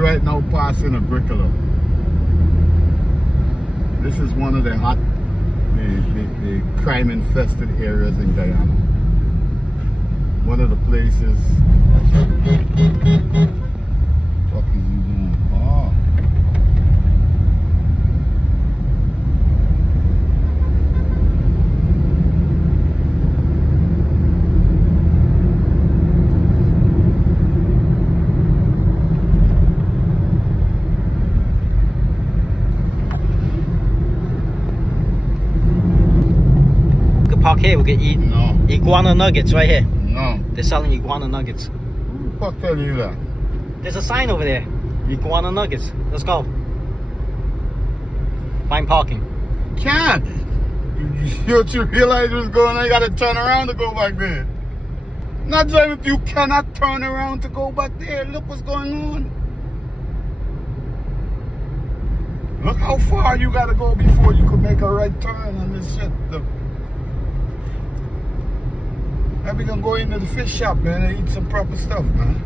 right now passing Agricola. This is one of the the crime-infested areas in Guyana. One of the places. What is he doing? Oh. Park here, we can eat iguana nuggets right here. No. They're selling iguana nuggets. Who the fuck tell you that? There's a sign over there. Iguana nuggets. Let's go. Find parking. Can't. Don't you realize what's going on? You gotta turn around to go back there. Not driving if you cannot turn around to go back there. Look what's going on. Look how far you gotta go before you could make a right turn on this shit. We gonna go into the fish shop, man, and eat some proper stuff, man.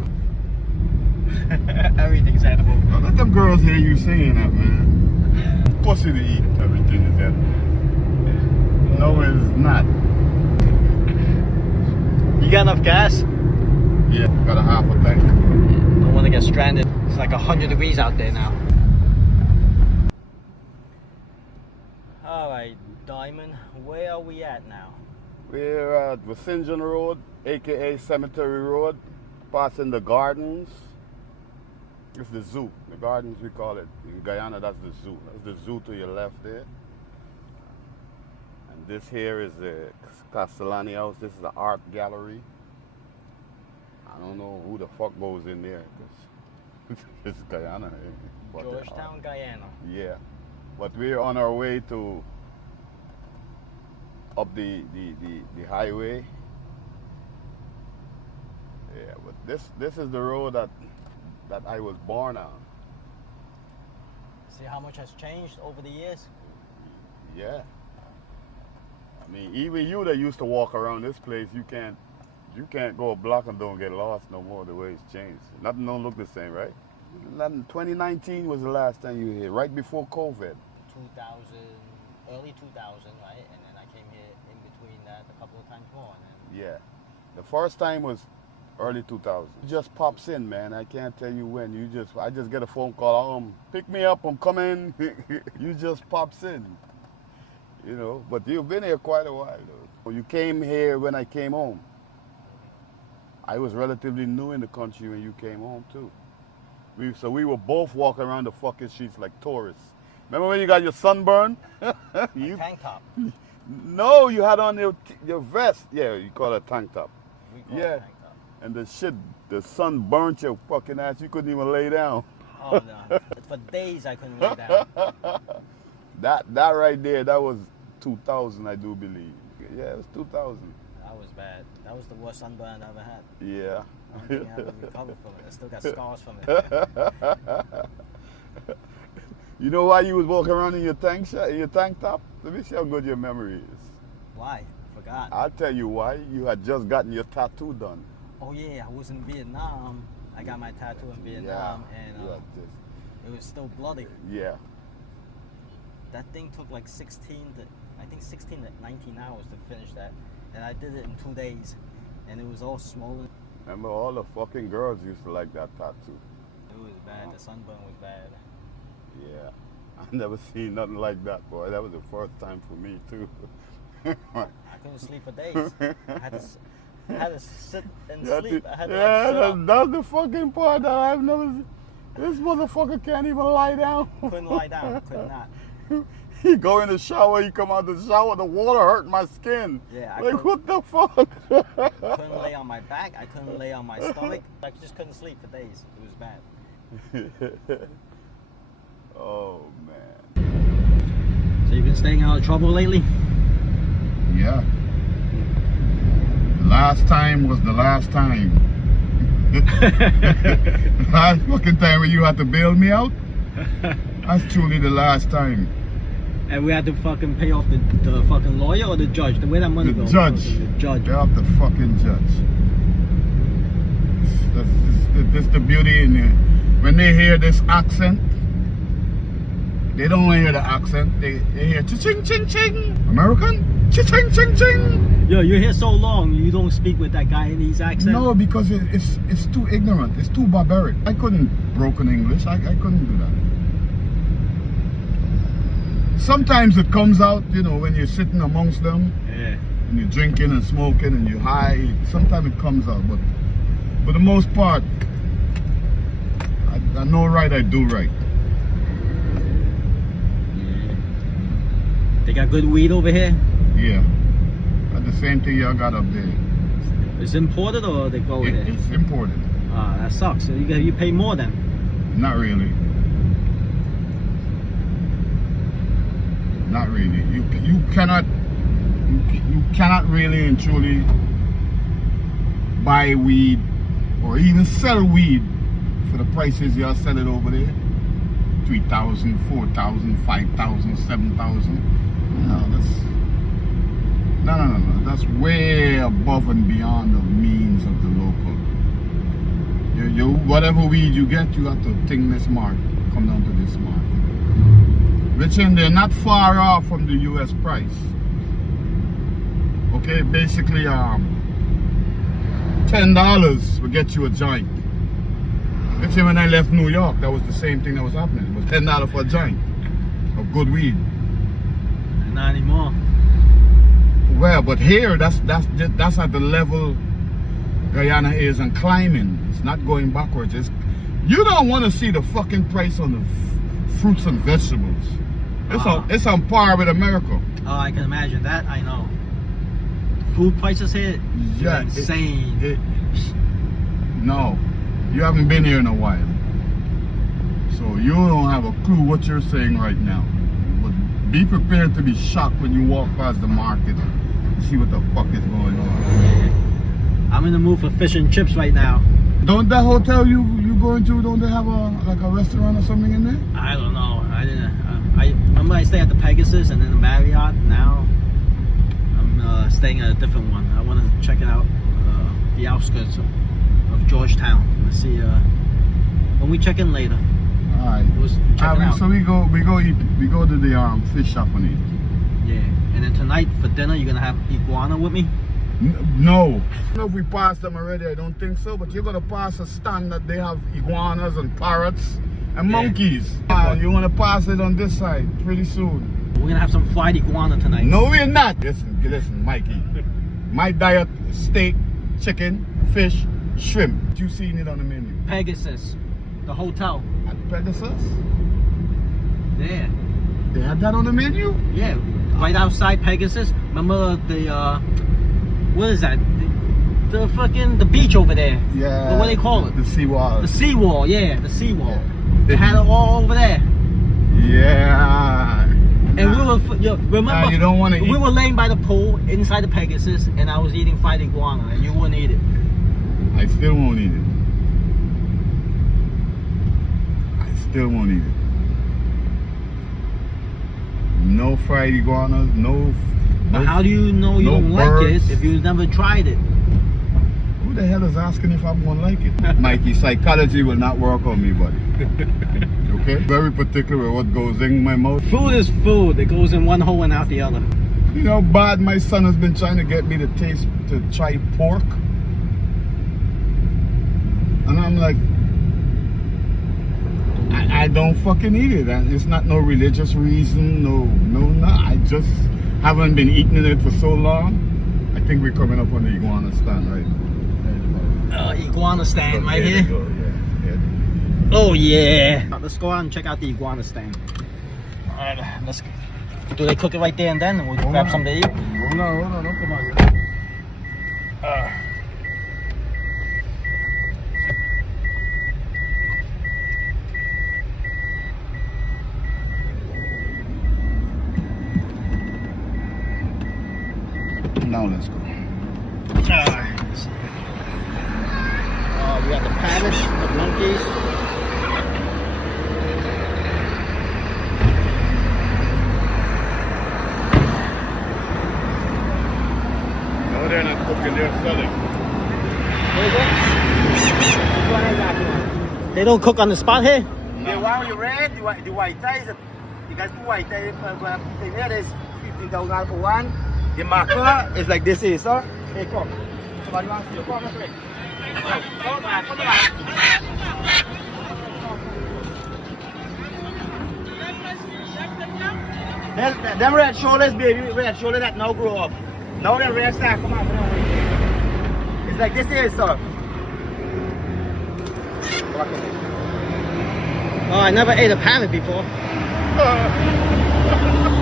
Everything's edible. Don't let them girls hear you saying that, man. Pussy to eat, everything is edible. No, it's not. You got enough gas? Yeah, got a half a tank. Don't want to get stranded. It's like 100 degrees out there now. Alright, Diamond, where are we at now? We're at Vicinjon Road, aka Cemetery Road, passing the gardens. It's the zoo. The gardens, we call it. In Guyana, that's the zoo. That's the zoo to your left there. And this here is the Castellani House. This is the art gallery. I don't know who the fuck goes in there. It's Guyana. Georgetown, Guyana. Yeah. But we're on our way to up the highway. Yeah, but this is the road that I was born on. See how much has changed over the years? Yeah. I mean, even you that used to walk around this place, you can't go a block and don't get lost no more the way it's changed. Nothing don't look the same, right? 2019 was the last time you were here, right before COVID. early 2000, right? And then I came here in between that a couple of times more. And then... Yeah. The first time was early 2000. It just pops in, man. I can't tell you when. I just get a phone call. Pick me up. I'm coming. You just pops in. You know. But you've been here quite a while, though. You came here when I came home. I was relatively new in the country when you came home too. So we were both walking around the fucking streets like tourists. Remember when you got your sunburn? Tank top. No, you had on your vest. Yeah, you call it a tank top. We call it a tank top. And the sun burnt your fucking ass. You couldn't even lay down. Oh no, for days I couldn't lay down. That right there, that was 2000, I do believe. Yeah, it was 2000. That was bad. That was the worst sunburn I ever had. Yeah. I don't think I ever recovered from it. I still got scars from it. You know why you was walking around in your tank top? Let me see how good your memory is. Why? I forgot. I'll tell you why. You had just gotten your tattoo done. Oh yeah, I was in Vietnam. I got my tattoo in Vietnam, and it was still bloody. Yeah. That thing took like 16 to 19 hours to finish that, and I did it in 2 days, and it was all swollen. Remember, all the fucking girls used to like that tattoo. It was bad. The sunburn was bad. Yeah. I've never seen nothing like that, boy. That was the first time for me too. I couldn't sleep for days. I had to sit and sleep. I had to that's the fucking part that I've never seen. This motherfucker can't even lie down. Couldn't lie down. Could not. He go in the shower, he come out the shower, the water hurt my skin. Yeah, like what the fuck? Couldn't lay on my back. I couldn't lay on my stomach. I just couldn't sleep for days. It was bad. Oh man. So you've been staying out of trouble lately? Yeah. Last time was the last time. Last fucking time when you had to bail me out. That's truly the last time. And we had to fucking pay off the fucking lawyer or the judge? Where that money goes? The judge. The judge. Pay off the fucking judge. That's the beauty in when they hear this accent, they don't hear the accent. They hear ching ching ching. American? Ching ching ching. Yo, you're here so long, you don't speak with that Guyanese accent? No, because it's too ignorant. It's too barbaric. I couldn't broken English. I couldn't do that. Sometimes it comes out, you know, when you're sitting amongst them. Yeah. And you're drinking and smoking and you're high. Sometimes it comes out, but for the most part, I know right, I do right. Yeah. They got good weed over here? Yeah. But the same thing y'all got up there. It's imported or they go here? It's imported. Ah, that sucks. So you pay more then? Not really. Not really. You cannot really and truly buy weed or even sell weed for the prices y'all sell it over there. 3,000, 4,000, 5,000, 7,000. No. That's way above and beyond the means of the local. Whatever weed you get, you have to think this mark. Come down to this mark. Which and they're not far off from the US price. Okay, basically $10 will get you a joint. Let's say when I left New York, that was the same thing that was happening. It was $10 for a joint of good weed. Not anymore. Well, but here that's at the level Guyana is and climbing. It's not going backwards. You don't want to see the fucking price on the fruits and vegetables. It's on par with America. Oh, I can imagine that. I know. Food prices here, yeah, insane. No, you haven't been here in a while, so you don't have a clue what you're saying right now. But be prepared to be shocked when you walk past the market and see what the fuck is going on. I'm in the mood for fish and chips right now. Don't that hotel you going to? Don't they have a restaurant or something in there? I don't know. I didn't. I remember I stayed at the Pegasus and then the Marriott. Now I'm staying at a different one. I want to check it out. The outskirts of Georgetown. Let's see. When we check in later. All right. So we go eat. We go to the fish shop and eat. Yeah. And then tonight for dinner, you're gonna have iguana with me. No. I don't know if we passed them already. I don't think so. But you're gonna pass a stand that they have iguanas and parrots and monkeys. You want to pass it on this side pretty soon. We're gonna have some fried iguana tonight. No, we're not. Listen, Mikey. My diet: steak, chicken, fish, shrimp. You seen it on the menu? Pegasus, the hotel. At Pegasus? Yeah. They had that on the menu? Yeah, right outside Pegasus. Remember the what is that? The fucking beach over there. Yeah. What do they call it? The seawall. The seawall. Yeah, the seawall. Yeah. They had it all over there. Yeah. And we were, remember, you don't want to eat. We were laying by the pool inside the Pegasus, and I was eating fried iguana, and you wouldn't eat it. I still won't eat it. No fried iguanas, no. But how do you know you don't like it if you never tried it? Who the hell is asking if I'm gonna like it? Mikey, psychology will not work on me, buddy. Okay? Very particular what goes in my mouth. Food is food. It goes in one hole and out the other. You know, bad. My son has been trying to get me to try pork, and I'm like, I don't fucking eat it, and it's not no religious reason. No. I just haven't been eating it for so long. I think we're coming up on the iguana stand, right? Iguana stand right here. Yeah. Oh yeah. Let's go out and check out the iguana stand. All right, let's. Do they cook it right there and then? And we'll grab something to eat. Hold on, don't come out yet. Now let's go. We got the parrot, the monkeys. No, they're not cooking, they're selling. What is it? Go ahead, back here. They don't cook on the spot here? The one you red, the white ties, you got 2 white ties. Here is 15,000 for one. The marker is like this here, sir. Hey, come. Somebody wants to come, let's come on, come on. Them red shoulders, baby, red shoulder that now grow up. Now the red start come on. It's like this here, sir. Oh, I never ate a parrot before.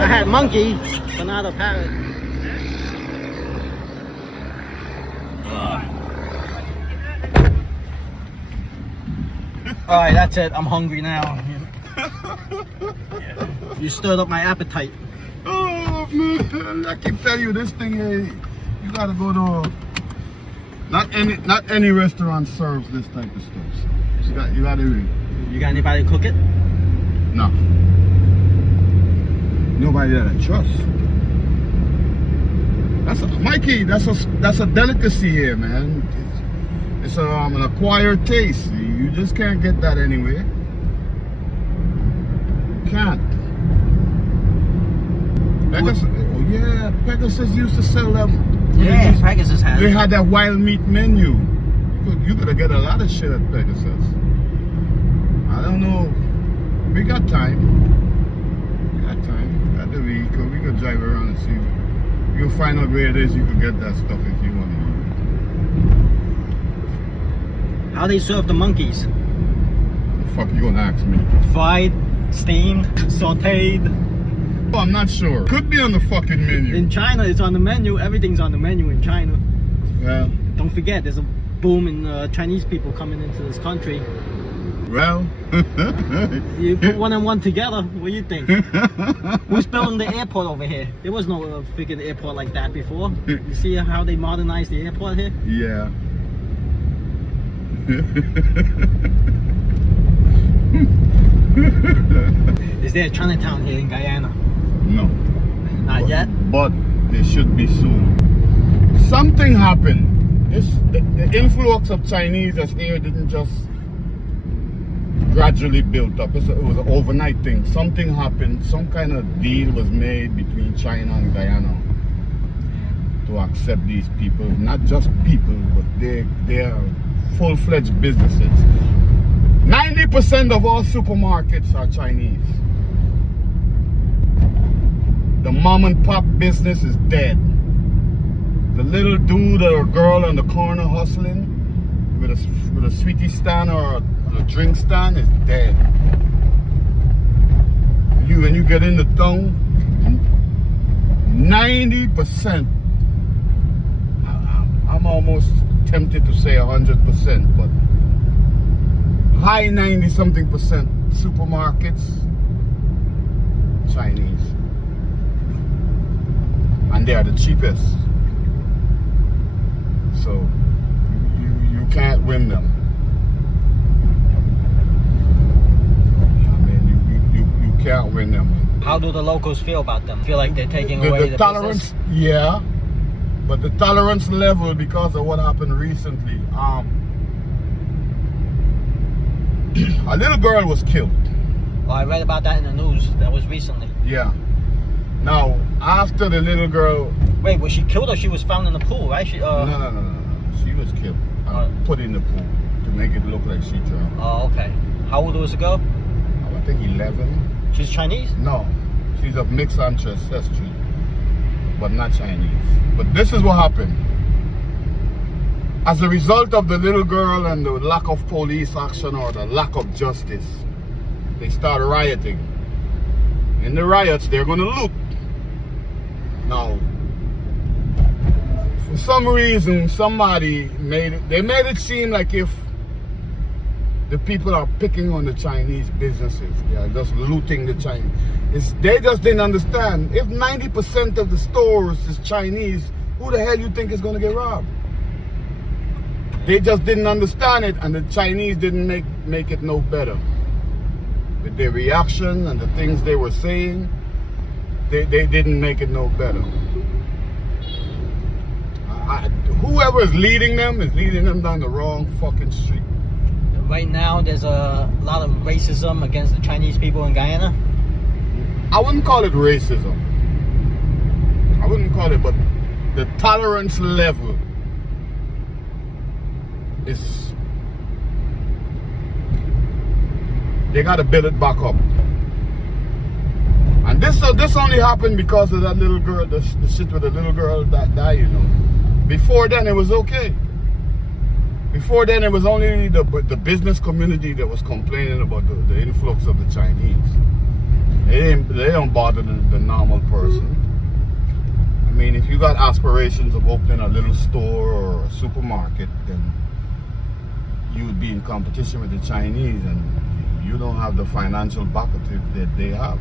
I had monkey, but not a parrot. Alright, that's it. I'm hungry now. You stirred up my appetite. Oh man, I keep telling you this thing here, you gotta go to not any restaurant serves this type of stuff. So you gotta You got anybody to cook it? no. Nobody that I trust. Mikey, that's a delicacy here, man. It's an acquired taste. You just can't get that anywhere. You can't. Pegasus, oh yeah, Pegasus used to sell them. Yeah, Pegasus has. They had that wild meat menu. You could get a lot of shit at Pegasus. I don't know. We got time. We got time. We got the vehicle. We could drive around and see. You'll find out where it is. You can get that stuff if you want to eat. How they serve the monkeys? The fuck you gonna ask me? Fried, steamed, sauteed. Oh, I'm not sure. Could be on the fucking menu. In China, it's on the menu. Everything's on the menu in China. Well, Don't forget, there's a boom in Chinese people coming into this country. well. You put one and one together, what do you think? Who's building the airport over here? There was no freaking airport like that before. You see how they modernized the airport here? Yeah. Is there a Chinatown here in Guyana? No. Not yet? But there should be soon. Something happened. The influx of Chinese that's here didn't just gradually build up. It was an overnight thing. Something happened. Some kind of deal was made between China and Guyana to accept these people. Not just people, but they are full-fledged businesses. 90% of all supermarkets are Chinese. The mom and pop business is dead. The little dude or girl on the corner hustling with a sweetie stand or a drink stand is dead. When you get in the town, 90%, I'm almost tempted to say 100%, but high 90-something% supermarkets, Chinese. And they are the cheapest. So you can't win them. I mean, you can't win them. How do the locals feel about them? Feel like they're taking away the tolerance? business? Yeah, but the tolerance level, because of what happened recently, a little girl was killed. Oh, I read about that in the news. That was recently. Yeah. Now, after the little girl... Wait, was she killed or she was found in the pool, right? She, No. She was killed. Put in the pool to make it look like she drowned. Oh, okay. How old was the girl? I think 11. She's Chinese? No. She's of mixed ancestry, but not Chinese. But this is what happened. As a result of the little girl and the lack of police action or the lack of justice, they start rioting. In the riots, they're going to loot. Now, for some reason, somebody made it seem like if the people are picking on the Chinese businesses. They are just looting the Chinese. They just didn't understand. If 90% of the stores is Chinese, who the hell you think is going to get robbed? They just didn't understand it, and the Chinese didn't make it no better. With their reaction and the things they were saying, they didn't make it no better. Whoever is leading them down the wrong fucking street. right now there's a lot of racism against the Chinese people in Guyana? I wouldn't call it racism. I wouldn't call it, but the tolerance level is, they got to build it back up. And this only happened because of that little girl, the shit with the little girl that died, you know. Before then, it was okay. Before then, it was only the business community that was complaining about the influx of the Chinese. They don't bother the normal person. I mean, if you got aspirations of opening a little store or a supermarket, then you would be in competition with the Chinese, and you don't have the financial backup that they have.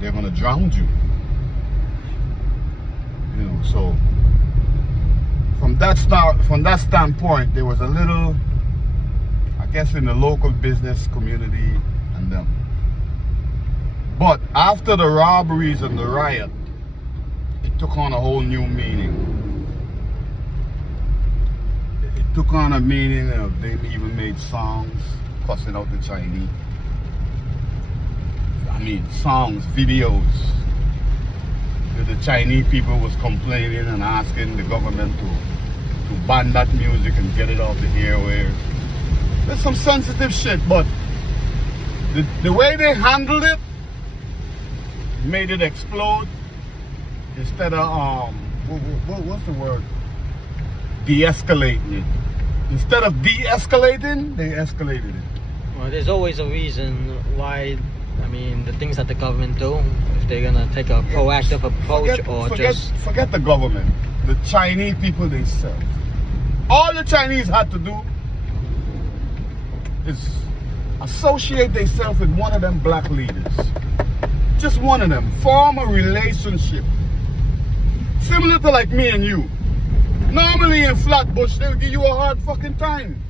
They're gonna drown you. You know, so from that standpoint, there was a little, I guess, in the local business community and them. But after the robberies and the riot, it took on a whole new meaning. It took on a meaning of, they even made songs cussing out the Chinese. I mean, songs, videos. The Chinese people was complaining and asking the government to ban that music and get it off the airwaves. There's some sensitive shit, but the way they handled it made it explode. Instead of what's the word? De-escalating it. Instead of de-escalating, they escalated it. Well, there's always a reason why. I mean, the things that the government do, if they're gonna take a proactive approach forget the government, the Chinese people themselves. All the Chinese had to do is associate themselves with one of them black leaders. Just one of them. Form a relationship. Similar to like me and you. Normally in Flatbush, they'll give you a hard fucking time.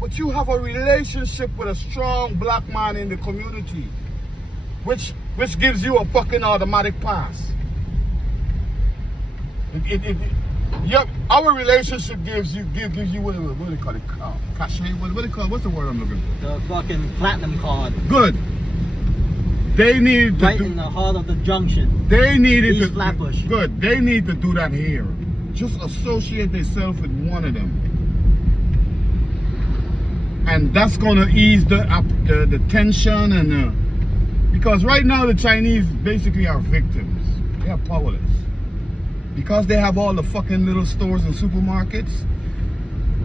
But you have a relationship with a strong black man in the community, which gives you a fucking automatic pass. Our relationship gives you what do they call it? Cachet? What do they call it? What's the word I'm looking for? The fucking platinum card. Good. They need to right in the heart of the junction. They needed East Flatbush. Good. They need to do that here. Just associate themselves with one of them. And that's going to ease the tension and because right now the Chinese basically are victims. They are powerless. Because they have all the fucking little stores and supermarkets.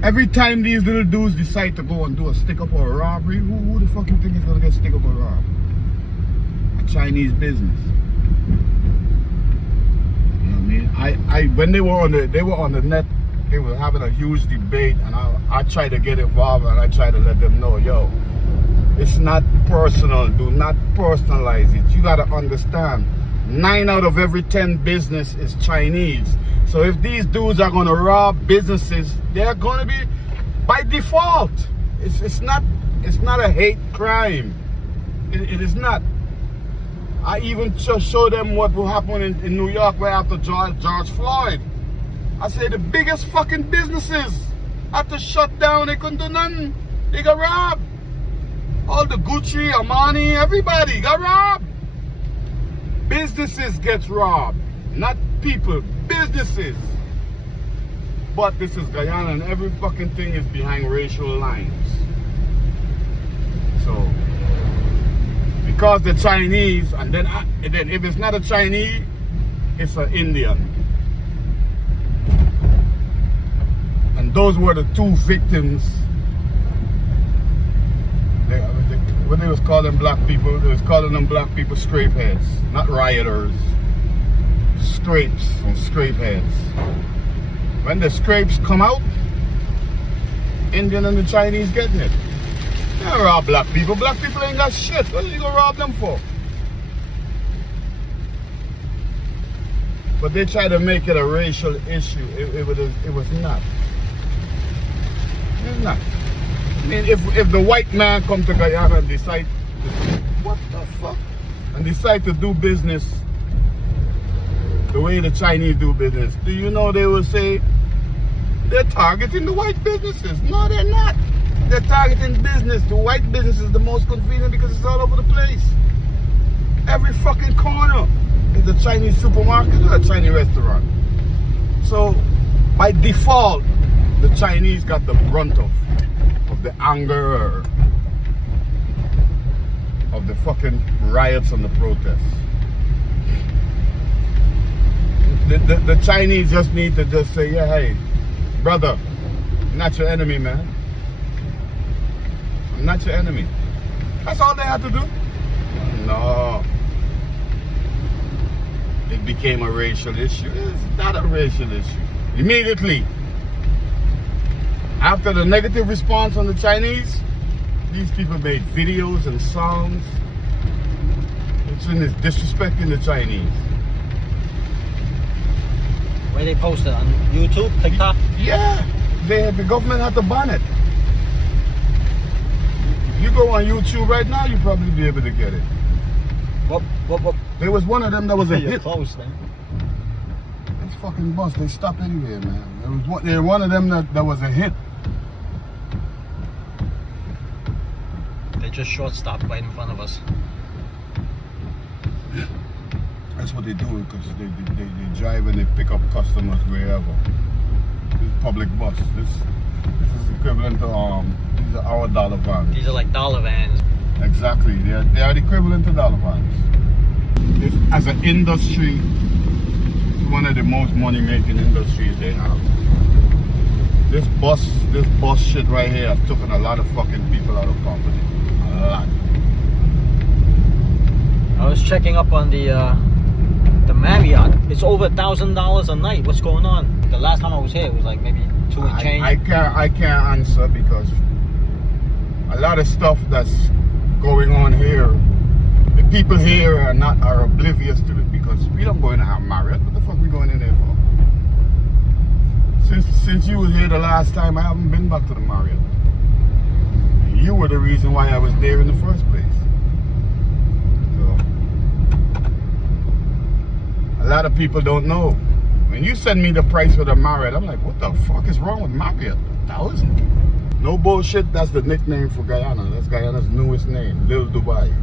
Every time these little dudes decide to go and do a stick-up or a robbery, who the fuck you think is going to get stick-up or robbed? A Chinese business. You know what I mean? When they were on the net, they were having a huge debate, and I tried to get involved, and I tried to let them know, yo, it's not personal. Do not personalize it. You got to understand, 9 out of every 10 business is Chinese. So if these dudes are going to rob businesses, they're going to be by default. It's not a hate crime. It is not. I even just showed them what will happen in New York right after George Floyd. I say the biggest fucking businesses had to shut down. They couldn't do nothing. They got robbed. All the Gucci, Armani, everybody got robbed. Businesses get robbed, not people. Businesses. But this is Guyana, and every fucking thing is behind racial lines. So, because the Chinese, and then if it's not a Chinese, it's an Indian. And those were the two victims. When they was calling black people, they was calling them black people scrape heads, not rioters. Scrapes and scrape heads. When the scrapes come out, Indian and the Chinese getting it. They don't rob black people. Black people ain't got shit. What are you gonna rob them for? But they try to make it a racial issue. It was not. It's not. I mean, if the white man come to Guyana and decide, what the fuck, and decide to do business the way the Chinese do business, do you know they will say they're targeting the white businesses? No, they're not. they're targeting business. The white business is the most convenient because it's all over the place. Every fucking corner is a Chinese supermarket or a Chinese restaurant. So by default, the Chinese got the brunt of the anger, of the fucking riots and the protests. The Chinese just need to just say, yeah, hey, brother, I'm not your enemy, man. I'm not your enemy. That's all they had to do. No. It became a racial issue. It's not a racial issue. Immediately, after the negative response on the Chinese, these people made videos and songs. It's disrespecting the Chinese. Where they post it? On YouTube, TikTok? Yeah, the government had to ban it. If you go on YouTube right now, you'll probably be able to get it. What? There was one of them that was a You're hit. close, man. This fucking bus, they stopped anyway, man. There was one of them that was a hit. They just short-stopped right in front of us. That's what they do, because they drive and they pick up customers wherever. This public bus. This is equivalent to these are our dollar vans. These are like dollar vans. Exactly, they are the equivalent to dollar vans. As an industry, one of the most money-making industries they have. This bus shit right here has taken a lot of fucking people out of poverty. A lot. I was checking up on the Marriott. It's over $1,000 a night. What's going on? The last time I was here, it was like maybe 2 and change. I can't answer because a lot of stuff that's going on here, the people here are oblivious to it because we don't go in a Marriott. What the fuck we going in there for? Since you were here the last time, I haven't been back to the Marriott. You were the reason why I was there in the first place. A lot of people don't know. When you send me the price for the Marriott, I'm like, what the fuck is wrong with Marriott? 1,000. No bullshit, that's the nickname for Guyana. That's Guyana's newest name, Little Dubai.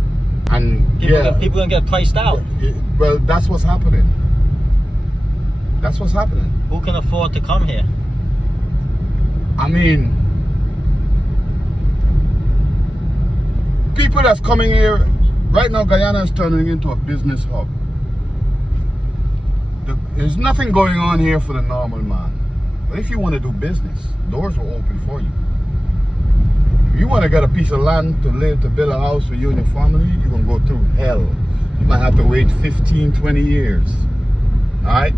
And people gonna get priced out. Well, that's what's happening. That's what's happening. Who can afford to come here? I mean, people that's coming here, right now Guyana is turning into a business hub. There's nothing going on here for the normal man. But if you want to do business, doors are open for you. If you want to get a piece of land to live, to build a house for you and your family, you're going to go through hell. You might have to wait 15, 20 years. Alright?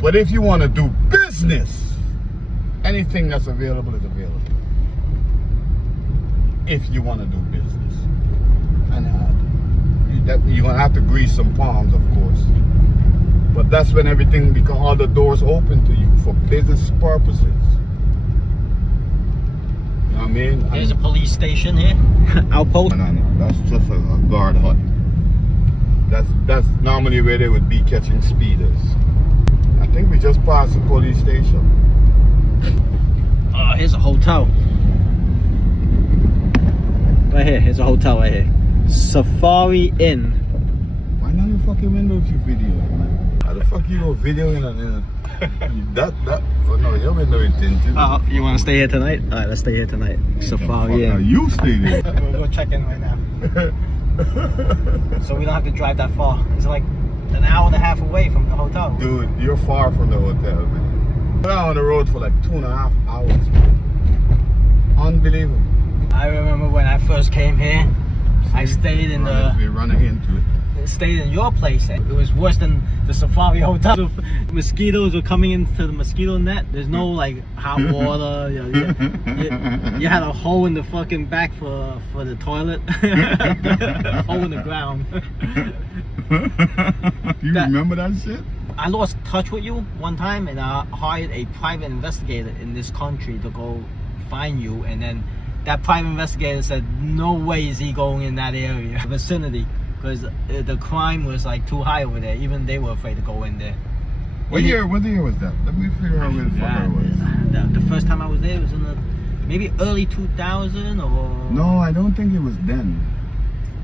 But if you want to do business, anything that's available is available. If you want to do business. And you're going to have to grease some palms, of course. But that's when everything becomes, all the doors open to you for business purposes. You know what I mean? There's a police station here. Outpost. No, that's just a guard hut. That's normally where they would be catching speeders. I think we just passed the police station. Here's a hotel. Right here, here's a hotel right here. Safari Inn. Why not your fucking window if you video, man? How the fuck you go videoing and oh no, your window is tinted. You want to stay here tonight? Alright, let's stay here tonight. Safari Inn. You stay there. We'll go check in right now. So we don't have to drive that far. It's like an hour and a half away from the hotel. Dude, you're far from the hotel, man. We're on the road for like 2.5 hours, man. Unbelievable. I remember when I first came here, I stayed in We're running into it. Stayed in your place. It was worse than the Safari Hotel. The mosquitoes were coming into the mosquito net. There's no like hot water. You had a hole in the fucking back for the toilet. A hole in the ground. You remember that shit? I lost touch with you one time, and I hired a private investigator in this country to go find you, and then that private investigator said no way is he going in that area vicinity. Because the crime was like too high over there. Even they were afraid to go in there. What year was that? Let me figure out where the fuck I was. The first time I was there was in the maybe early 2000 or? No, I don't think it was then.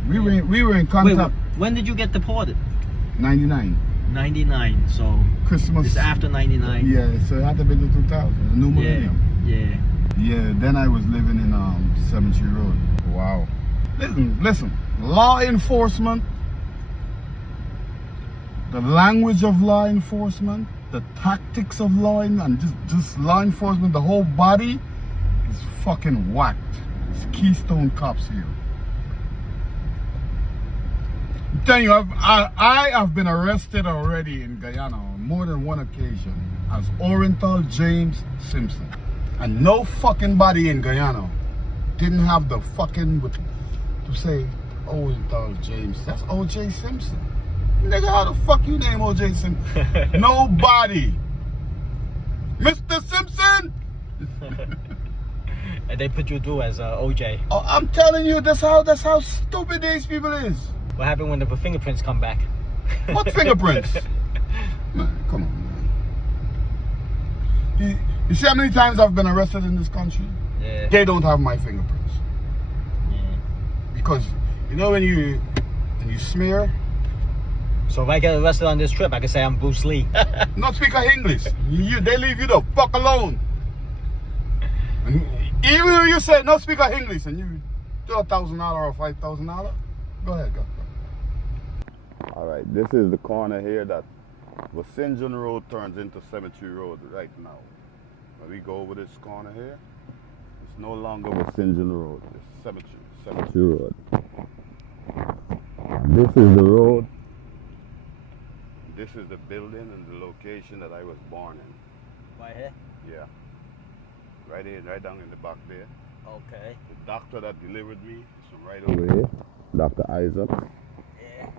We were in Wait, contact. when did you get deported? 99. 99. So Christmas. it's after 99. Yeah, so it had to be the 2000, the new millennium. Yeah. Yeah, then I was living in Cemetery Road. Wow. Listen. Law enforcement, the language of law enforcement, the tactics of law and just law enforcement, the whole body is fucking whacked. It's Keystone Cops here. I'm telling you, I have been arrested already in Guyana on more than one occasion as Oriental James Simpson. And no fucking body in Guyana didn't have the fucking to say Oriental James. That's O.J. Simpson. Nigga, how the fuck you name O.J. Simpson? Nobody. Mr. Simpson. And they put you through as OJ. Oh, I'm telling you, that's how stupid these people is. What happened when the fingerprints come back? What fingerprints? Man, come on, man. You see how many times I've been arrested in this country? Yeah. They don't have my fingerprints. Yeah. Because you know when you smear. So if I get arrested on this trip, I can say I'm Bruce Lee. Not speak English. They leave you the fuck alone. And even if you say not speak English and you do $1,000 or $5,000, go ahead, go. All right, this is the corner here that Wasinjan Road turns into Cemetery Road right now. When we go over this corner here, it's no longer Wasinjan Road. It's Cemetery Road. This is the road. This is the building and the location that I was born in. Right here? Yeah. Right here, right down in the back there. Okay. The doctor that delivered me is from right over here. Dr. Isaac. Yeah.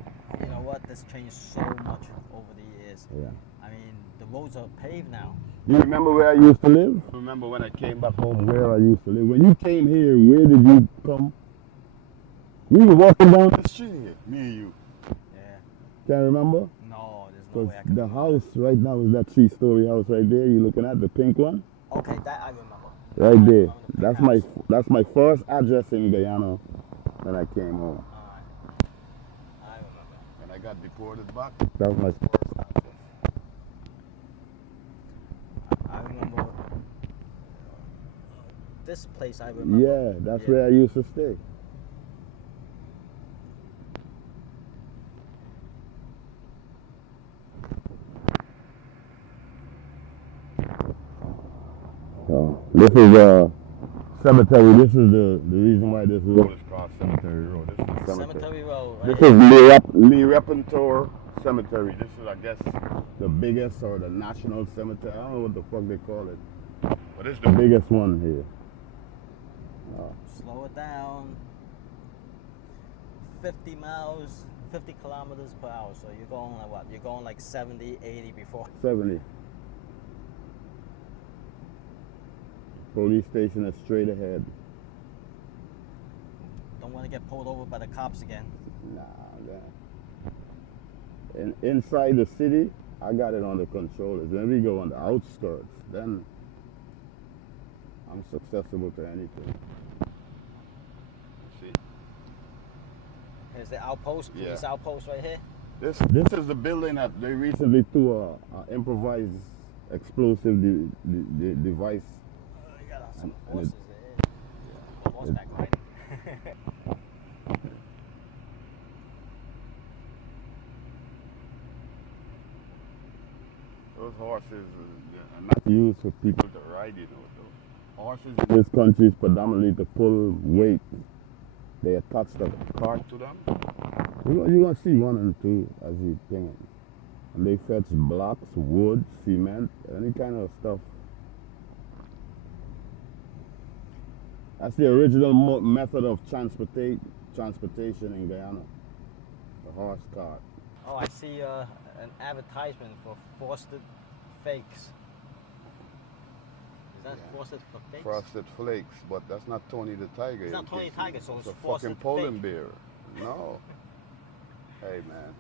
You know what? This changed so much over the years. Yeah. I mean, the roads are paved now. You remember where I used to live? Remember when I came back home where I used to live? When you came here, where did you come? We were walking down the street here, me and you. Yeah. Can't remember? No, there's no Because way I can the remember. house right now is that 3-story house right there. You looking at the pink one? Okay, that I remember. Right there. I remember the That's my first address in Guyana when I came home. Alright. I remember. When I got deported back, that was my first address. I remember this place. I remember. Yeah, that's where I used to stay. So this is a cemetery. This is the reason why this road is called Cemetery Road. This is the Cemetery Road. Right This here. is Lee Repentor Cemetery. This is, I guess, the biggest or the national cemetery. I don't know what the fuck they call it, but it's the biggest one here. Slow it down. 50 miles, 50 kilometers per hour. So you're going like what? You're going like 70, 80 before. 70. Police station is straight ahead. Don't want to get pulled over by the cops again. Nah, man. Inside the city, I got it under control. When we go on the outskirts, then I'm susceptible to anything. See? Here's the outpost, police outpost right here. This is the building that they recently threw a improvised explosive device. You got some horses there. Horseback riding. Those horses are not used for people to ride, you know. Those horses in this country is predominantly to pull weight. They attach the cart to them. You're going to see one and two as you think. And they fetch blocks, wood, cement, any kind of stuff. That's the original method of transportation in Guyana. The horse cart. Oh, I see an advertisement for frosted fakes. Is that frosted for fakes? Frosted Flakes, but that's not Tony the Tiger. It's not Tony the Tiger, so it's a frosted fucking Poland fake. beer. No. Hey, man.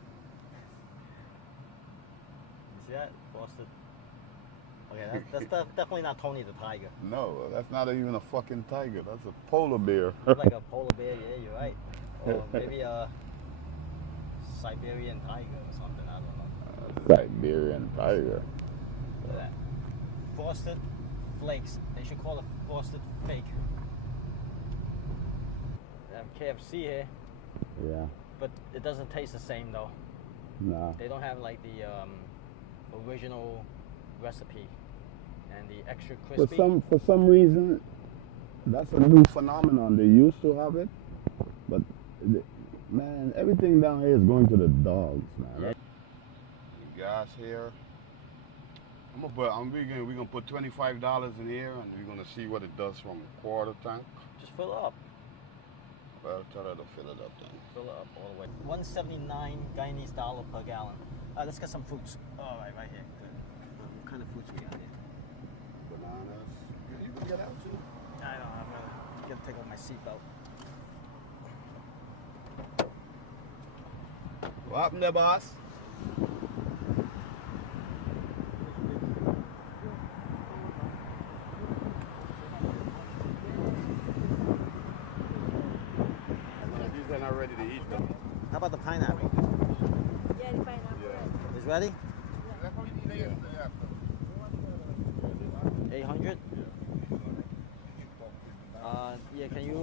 You see that? Frosted. Okay, that's definitely not Tony the tiger. No, that's not even a fucking tiger. That's a polar bear. Like a polar bear, yeah, you're right. Or maybe a Siberian tiger or something, I don't know. Siberian tiger. Look at that. Frosted flakes. They should call it frosted fake. They have KFC here, Yeah. but it doesn't taste the same though. Nah. They don't have like the original recipe and the extra crispy. For some reason, that's a new phenomenon. They used to have it, but man, everything down here is going to the dogs, man. Yeah. Gas here. We're gonna put $25 in here, and we're gonna see what it does from a quarter tank. Just fill it up. Well, tell her to fill it up then. Fill it up all the way. 179 Guyanese dollar per gallon. Let's get some fruits. All right, right here. Good. What kind of fruits we got here? Bananas. You can get out too. I don't know. I'm gonna take off my seatbelt. What happened there, boss? These are not ready to eat them. How about the pineapple? Yeah, the pineapple. Yeah. Is ready? 800? Yeah, can you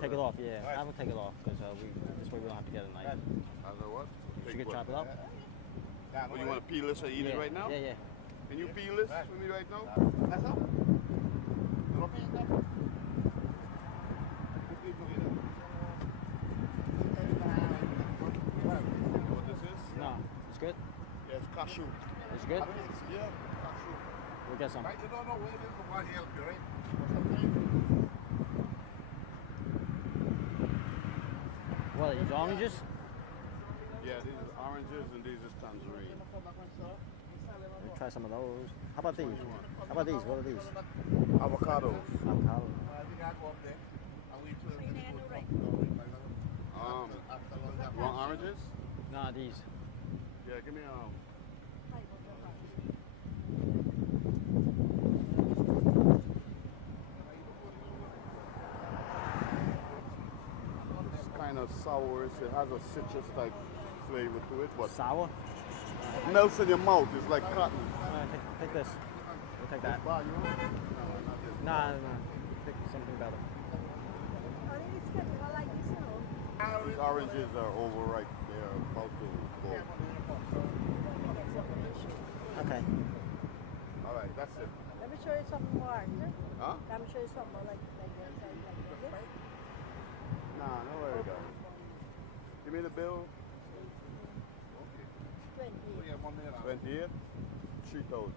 take it off? Yeah, I will take it off because this way we don't have to get a knife. As a what? You can chop it up? Oh, you want to peel this or eat it right now? Yeah, yeah. Can you peel this for me right now? That's all. What this is? No, it's good. Yeah, it's cashew. It's good. Yeah, cashew. We'll get some. Right, you don't know where it is, but what help you, right? What are these, oranges? Yeah, these are oranges and these is tangerine. Let me try some of those. How about these? How about these? What are these? Avocados. Avocado. You want oranges? Nah, these. Yeah, give me It's kind of sour. It has a citrus type flavor to it, but Sour? melts in your mouth. It's like cotton. Take this. We'll take that. Bar, you want? No, not this. Nah. Pick something better. Oh, it's good. I like this now. These oranges are overripe. They're about to go. Okay. All right, that's it. Let me show you something more. Huh? Let me show you something more like this. Nah, no worry about it. Give me the bill. 20. 28? 3,000.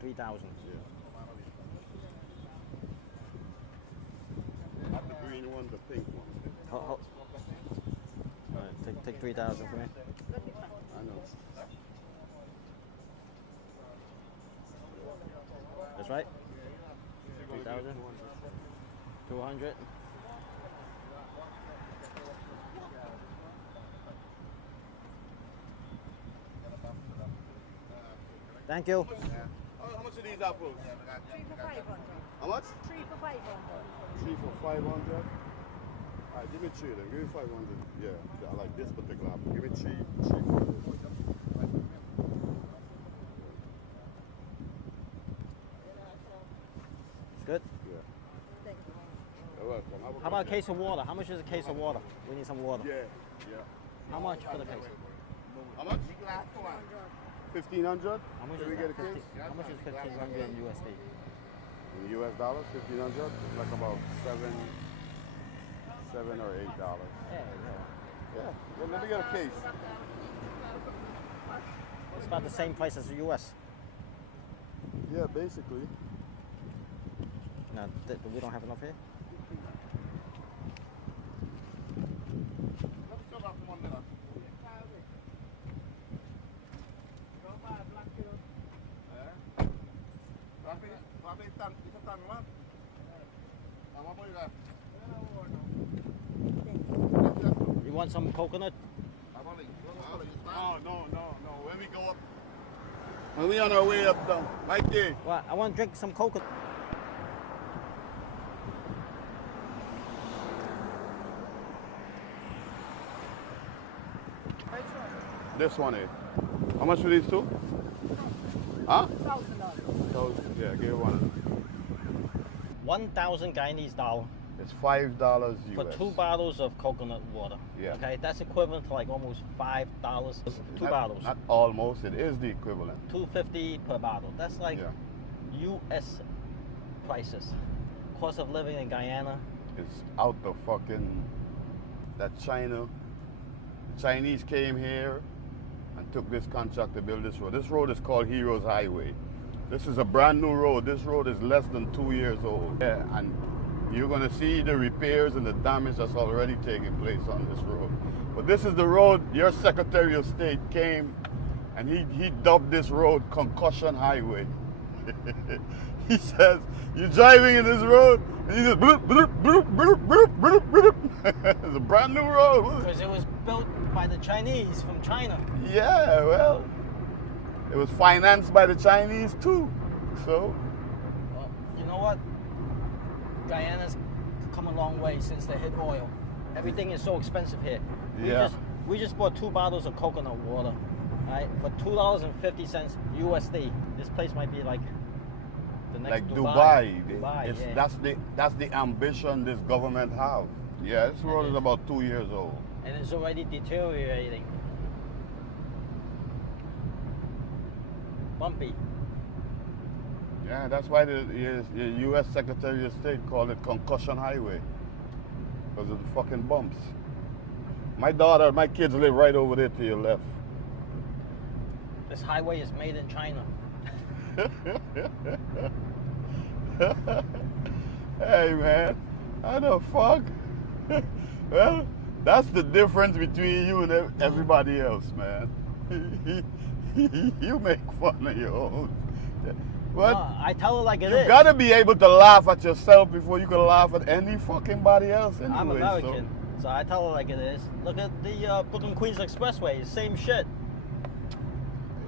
3,000. Yeah. Not the green one, the pink one. All right, take 3,000 for me. I know. That's right. 3,000. 200. Thank you. How much are these apples? 3 for 500. How much? 3 for 500. 3 for 500. All right, give me 3 then. Give me 500. Yeah, I like this particular apple. Give me 3 for this. It's good. Yeah. Thank you. You're welcome. How about a case of water? How much is a case of water? We need some water. Yeah, yeah. How much for the case? How much? 1,500? How much Can is we that? get a case? How much is 1,500 in USD? In US dollars, 1,500? Like about $7 or $8. Yeah. Yeah, let me get a case. It's about the same price as the US. Yeah, basically. No, we don't have enough here. You want some coconut? Oh, no. When we go up, And we on our way up down. Mikey. Well, I want to drink some coconut. This one is. How much for these two? Huh? $1,000. So, yeah, give one. 1,000 Guyanese dollar It's $5 US. for 2 bottles of coconut water. Yeah. Okay, that's equivalent to like almost $5. 2 bottles. Not almost, it is the equivalent. $2.50 per bottle. That's like Yeah. U.S. prices. Cost of living in Guyana. It's out the fucking, that Chinese came here and took this contract to build this road. This road is called Heroes Highway. This is a brand new road. This road is less than 2 years old. Yeah, and you're gonna see the repairs and the damage that's already taking place on this road. But this is the road your Secretary of State came and he dubbed this road Concussion Highway. He says, you're driving in this road and you just bloop, bloop, bloop, bloop, bloop, bloop, bloop. It's a brand new road. Because it was built by the Chinese from China. Yeah, well, it was financed by the Chinese too. So, Well, you know what? Guyana's come a long way since they hit oil. Everything is so expensive here. We just bought 2 bottles of coconut water, right, for $2.50 USD. This place might be like the next like Dubai. Dubai. Yeah. That's the ambition this government have. Yeah, this road is about 2 years old. And it's already deteriorating. Bumpy. Yeah, that's why the U.S. Secretary of State called it Concussion Highway. Because of the fucking bumps. My kids live right over there to your left. This highway is made in China. Hey man, how the fuck? Well, that's the difference between you and everybody else, man. You make fun of your own. What? No, I tell it like it You is. gotta be able to laugh at yourself before you can laugh at any fucking body else. Anyway, I'm American, so I tell it like it is. Look at the Brooklyn Queens Expressway, same shit.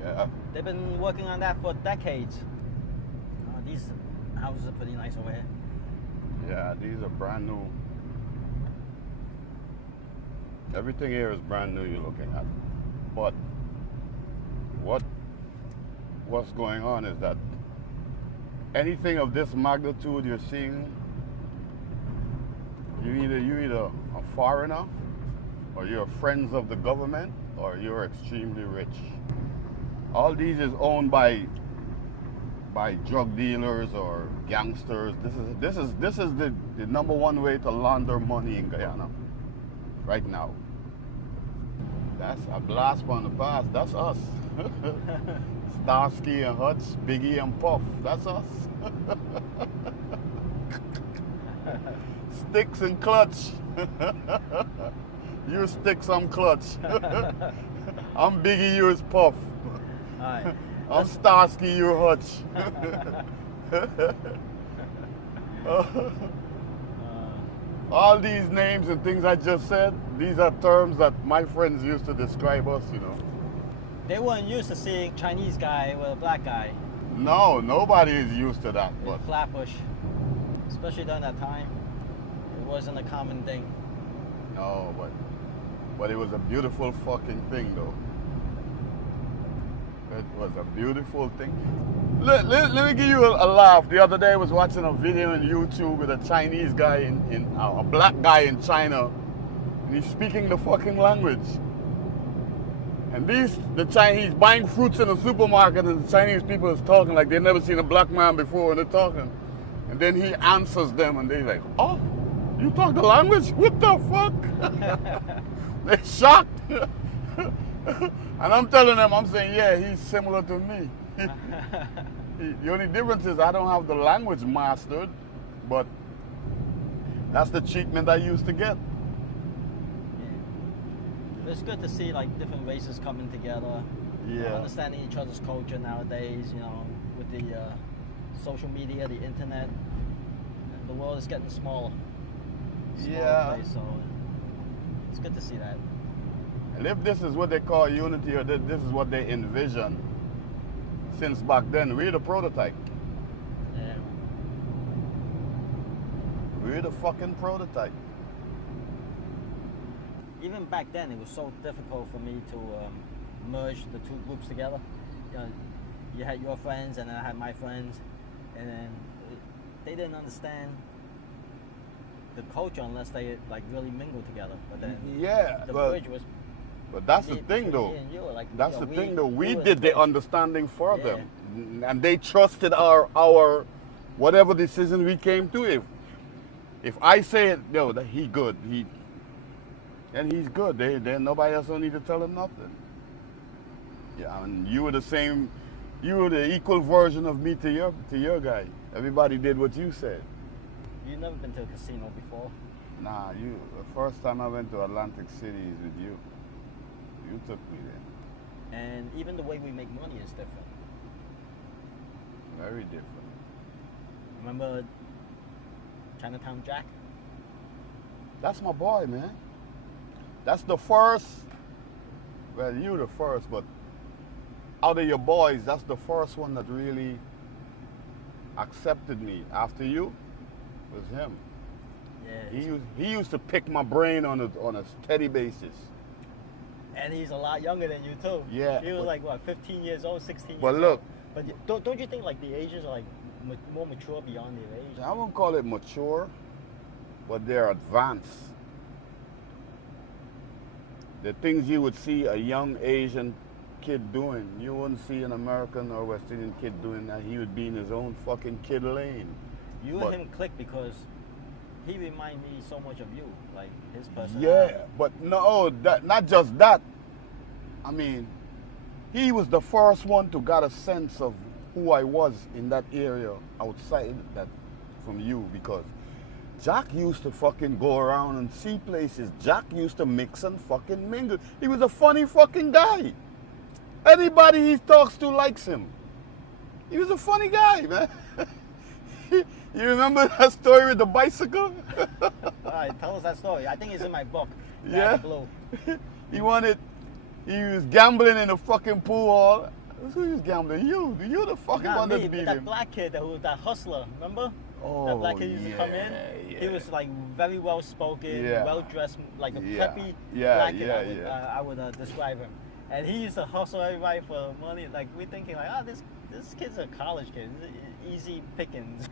Yeah. They've been working on that for decades. These houses are pretty nice over here. Yeah, these are brand new. Everything here is brand new you're looking at. But what's going on is that anything of this magnitude you're seeing, you're either a foreigner, or you're friends of the government, or you're extremely rich. All these is owned by drug dealers or gangsters. This is the number one way to launder money in Guyana right now. That's a blast from the past. That's us. Starsky and Hutch, Biggie and Puff. That's us. Sticks and Clutch. You Sticks, I'm Clutch. I'm Biggie, you're Puff. Alright. I'm Starsky, you're Hutch. All these names and things I just said, these are terms that my friends used to describe us, you know. They weren't used to seeing Chinese guy with a black guy No, nobody is used to that. in But Flatbush. Especially during that time. It wasn't a common thing. no, but it was a beautiful fucking thing, though. It was a beautiful thing. Let me give you a laugh. The other day I was watching a video on YouTube with a Chinese guy a black guy in China, and he's speaking the fucking language. And the Chinese buying fruits in the supermarket, and the Chinese people is talking like they've never seen a black man before, and they're talking. And then he answers them, and they're like, "Oh, you talk the language? What the fuck?" They're shocked. And I'm telling them, I'm saying, yeah, he's similar to me. The only difference is I don't have the language mastered, but that's the treatment I used to get. It's good to see like different races coming together. Yeah. Understanding each other's culture nowadays, with the social media, the internet. The world is getting smaller. Yeah. Place, so it's good to see that. And if this is what they call unity, or this is what they envision, since back then. We're the prototype. Yeah. We're the fucking prototype. Even back then, it was so difficult for me to merge the two groups together. You know, you had your friends and I had my friends, and then they didn't understand the culture unless they like really mingled together. But then Yeah, the but, bridge was. but that's the thing between though. me and you, like, That's you know, the thing though. We were did the bridge. understanding for them, and they trusted our whatever decision we came to. If I say it, yo, that he good, and he's good. Then nobody else don't need to tell him nothing. Yeah, and you were the same. You were the equal version of me to your guy. Everybody did what you said. You've never been to a casino before. Nah, the first time I went to Atlantic City is with you. You took me there. And even the way we make money is different. Very different. Remember Chinatown Jack? That's my boy, man. That's the first. Well, you the first, but out of your boys, that's the first one that really accepted me. After you, was him. Yeah. He used to pick my brain on a steady basis. And he's a lot younger than you too. Yeah, He was but- like what, 15 years old, 16 years But old. look, But don't you think like the Asians are like more mature beyond their age? I won't call it mature, but they're advanced. The things you would see a young Asian kid doing, you wouldn't see an American or West Indian kid doing that. He would be in his own fucking kid lane. You But- and him click because he reminds me so much of you, like his personality. Yeah, but no, that not just that. I mean, he was the first one to got a sense of who I was in that area outside that from you, because Jack used to fucking go around and see places. Jack used to mix and fucking mingle. He was a funny fucking guy. Anybody he talks to likes him. He was a funny guy, man. You remember that story with the bicycle? All right, tell us that story. I think it's in my book. Yeah. Black Blue. He was gambling in a fucking pool hall. Who was gambling? You the fucking Not one me, that but beat that him. black kid who was that hustler, remember? Oh, That black kid used to come in. yeah. He was like very well spoken, Yeah. well dressed, like a Yeah. preppy Yeah, black kid. yeah, I would describe him. And he used to hustle everybody for money. Like we're thinking like, this kid's a college kid. Easy pickings.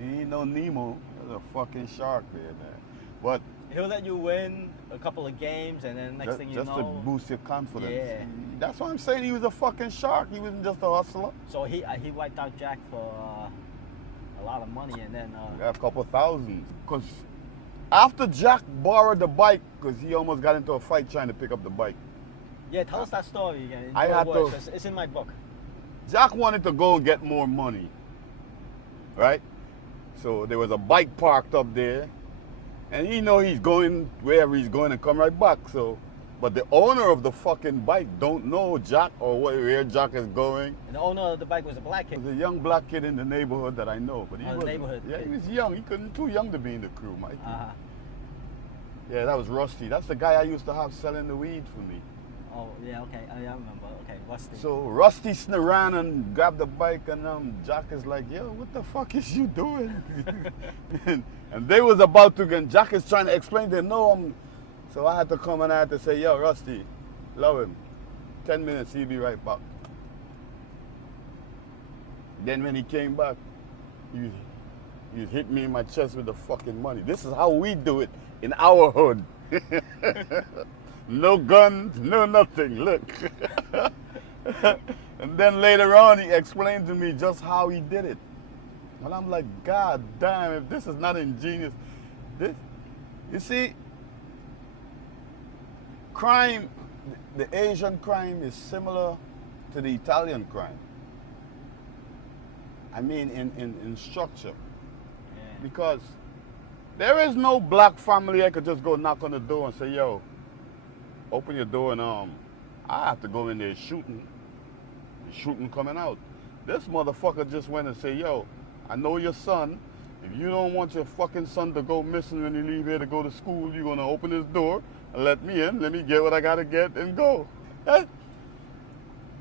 He ain't no Nemo. There's a fucking shark there, man. But He'll let you win a couple of games, and then next thing you just to know. boost your confidence. Yeah. That's why I'm saying he was a fucking shark. He wasn't just a hustler. So he wiped out Jack for a lot of money, and then Got a couple thousand. Because after Jack borrowed the bike, because he almost got into a fight trying to pick up the bike, yeah, tell us that story again. in I your had words, to- 'cause it's in my book. Jack wanted to go and get more money, right? So there was a bike parked up there, and he know he's going wherever he's going and come right back. So, but the owner of the fucking bike don't know Jack or where Jack is going. And the owner of the bike was a black kid. There's a young black kid in the neighborhood that I know, but he Oh, the was neighborhood Yeah, kid. he was young. He couldn't too young to be in the crew, Mikey. Uh-huh. Yeah, that was Rusty. That's the guy I used to have selling the weed for me. Oh, yeah, okay. I remember. Okay, Rusty. So Rusty ran and grabbed the bike, and Jack is like, yo, what the fuck is you doing? and they was about to, and Jack is trying to explain to him, no, so I had to come and I had to say, yo, Rusty, love him. 10 minutes, he'll be right back. Then when he came back, he hit me in my chest with the fucking money. This is how we do it in our hood. No guns, no nothing, look. And then later on, he explained to me just how he did it. And I'm like, God damn, if this is not ingenious. You see, crime, the Asian crime is similar to the Italian crime. I mean, in structure. Yeah. Because there is no black family I could just go knock on the door and say, yo, open your door, and I have to go in there shooting coming out. This motherfucker just went and said, yo, I know your son. If you don't want your fucking son to go missing when you leave here to go to school, you're gonna open this door and let me in, let me get what I gotta get and go.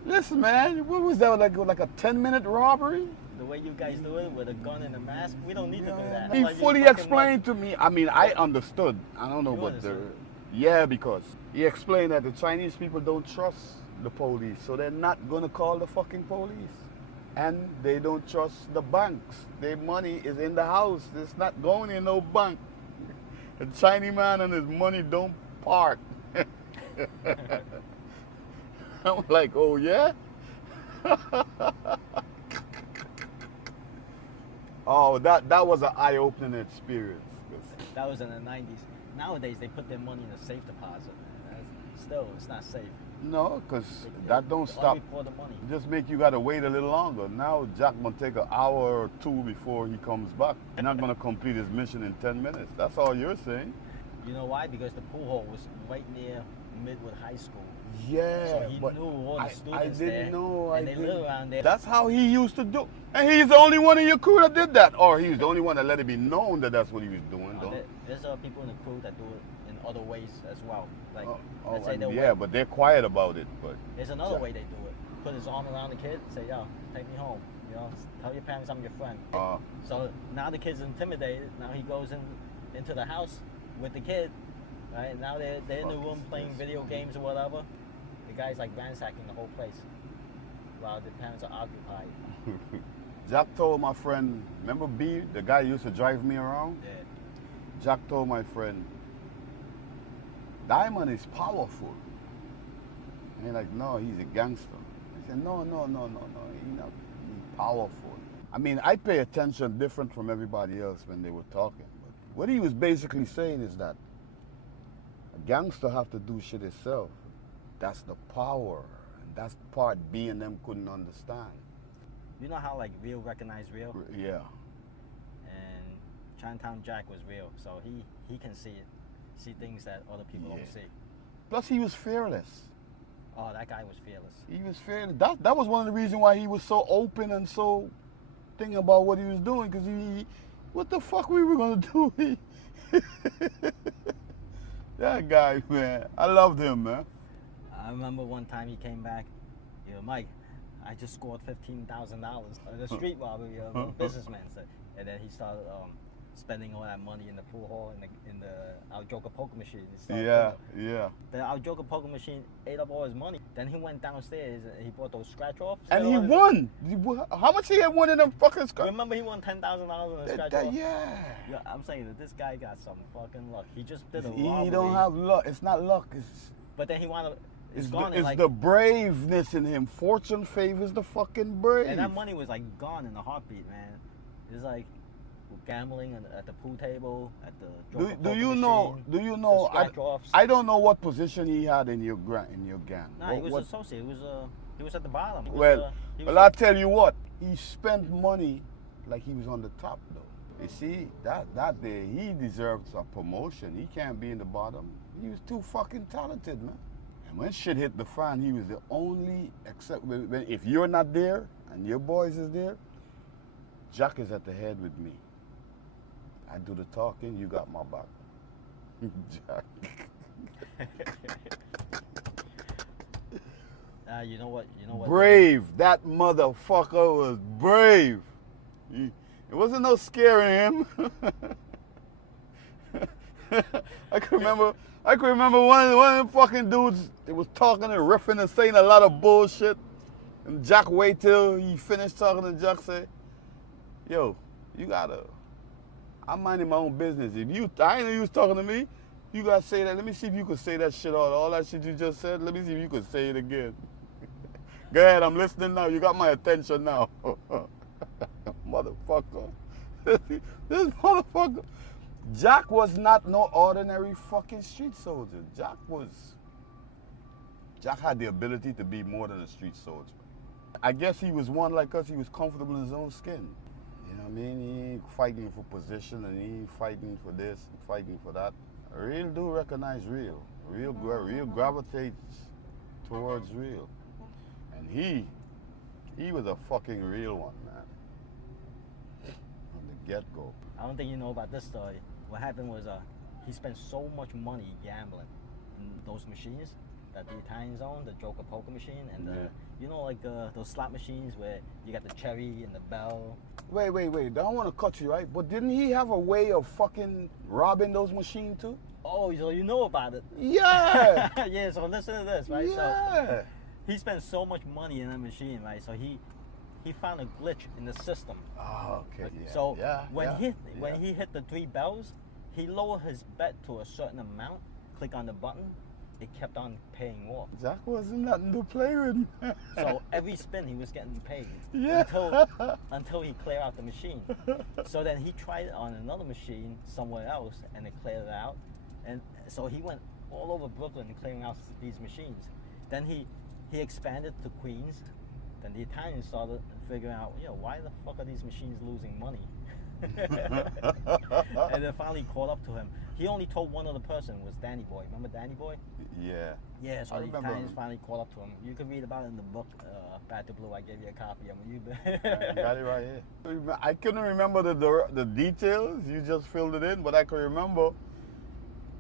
Listen, man, what was that, like a 10-minute robbery? The way you guys do it with a gun and a mask, we don't need to do that. He Like, you fully fucking explained to me. I mean, I understood. I don't know You what the... understood? Yeah, because he explained that the Chinese people don't trust the police, so they're not going to call the fucking police. And they don't trust the banks. Their money is in the house. It's not going in no bank. The Chinese man and his money don't part. I'm like, oh yeah? Oh, that was an eye-opening experience. That was in the 90s. Nowadays, they put their money in a safe deposit. Still, it's not safe. No, because that don't It's stop. only for the money. Just make you gotta wait a little longer. Now Jack gonna take an hour or two before he comes back. He's not gonna complete his mission in 10 minutes. That's all you're saying. You know why? Because the pool hall was right near Midwood High School. Yeah, So he but knew all the students I didn't there, know. and they live around there. That's how he used to do. And he's the only one in your crew that did that, or he's the only one that let it be known that that's what he was doing. There's people in the crew that do it in other ways as well. Like, let's say and they'll yeah, wait. but they're quiet about it. But There's another way they do it. Put his arm around the kid, say, yo, take me home. You know, tell your parents I'm your friend. So now the kid's intimidated. Now he goes into the house with the kid. Right? Now they're in the room playing video games or whatever. The guy's like ransacking the whole place while the parents are occupied. Jack told my friend, remember B, the guy who used to drive me around? Yeah. Jack told my friend, Diamond is powerful. And he's like, no, he's a gangster. I said, no, he's not. He's powerful. I mean, I pay attention different from everybody else when they were talking. But what he was basically saying is that a gangster have to do shit himself. That's the power. And that's the part B and them couldn't understand. You know how like real recognize real? Yeah. And Chinatown Jack was real, so he can see it. See things that other people don't see. Plus he was fearless. Oh, that guy was fearless. He was fearless. That was one of the reasons why he was so open and so thinking about what he was doing, because what the fuck we were gonna do? That guy, man, I loved him, man. I remember one time he came back, Mike, I just scored $15,000 on the street robbery of a businessman. And then he started spending all that money in the pool hall in the Al Joker poker machine. Yeah. The Al Joker poker machine ate up all his money. Then he went downstairs and he bought those scratch-offs. And he won. How much he had won in them fucking scratch? Remember he won $10,000 on the scratch-off? Yeah. I'm saying that this guy got some fucking luck. He just did a robbery. He don't have luck. It's not luck. But then he wound up... It's gone. the braveness in him. Fortune favors the fucking brave. And that money was like gone in a heartbeat, man. It's like gambling at the pool table, at the do you know? I don't know what position he had in your gang. Nah, he was associate. He was at the bottom. I'll tell you what. He spent money like he was on the top, though. You see, that day he deserves a promotion. He can't be in the bottom. He was too fucking talented, man. And when shit hit the fan, he was the only, except if you're not there and your boys is there, Jack is at the head with me. I do the talking, you got my back. Jack. You know what? Brave. That motherfucker was brave. It wasn't no scaring him. I can remember one of them fucking dudes that was talking and riffing and saying a lot of bullshit. And Jack wait till he finished talking and Jack said, yo, I'm minding my own business. I ain't know you was talking to me. You gotta say that. Let me see if you could say that shit, all that shit you just said. Let me see if you could say it again. Go ahead, I'm listening now. You got my attention now. Motherfucker. This motherfucker. Jack was not no ordinary fucking street soldier. Jack had the ability to be more than a street soldier. I guess he was one like us. He was comfortable in his own skin. You know what I mean? He ain't fighting for position and he ain't fighting for this and fighting for that. Real do recognize real. Real gravitates towards real. And he was a fucking real one, man. From the get-go. I don't think you know about this story. What happened was he spent so much money gambling in those machines that the Italians owned, the Joker poker machine and the You know, like those slot machines where you got the cherry and the bell. Wait. I don't want to cut you, right? But didn't he have a way of fucking robbing those machines too? Oh, so you know about it? Yeah. Yeah. So listen to this, right? Yeah. So he spent so much money in that machine, right? So he found a glitch in the system. Oh, okay. Yeah. So yeah, when yeah. he hit the 3 bells, he lowered his bet to a certain amount. Click on the button, it kept on paying off. Jack wasn't nothing to play with. So every spin he was getting paid. Yeah. Until he cleared out the machine. So then he tried it on another machine somewhere else and it cleared it out. And so he went all over Brooklyn clearing out these machines. Then he expanded to Queens. Then the Italians started figuring out, why the fuck are these machines losing money? And they finally caught up to him. He only told one other person, was Danny Boy. Remember Danny Boy? Yeah. Yeah, so I the remember Italians him. finally caught up to him. You can read about it in the book, Bad to Blue. I gave you a copy of it. I got it right here. I couldn't remember the details. You just filled it in, but I can remember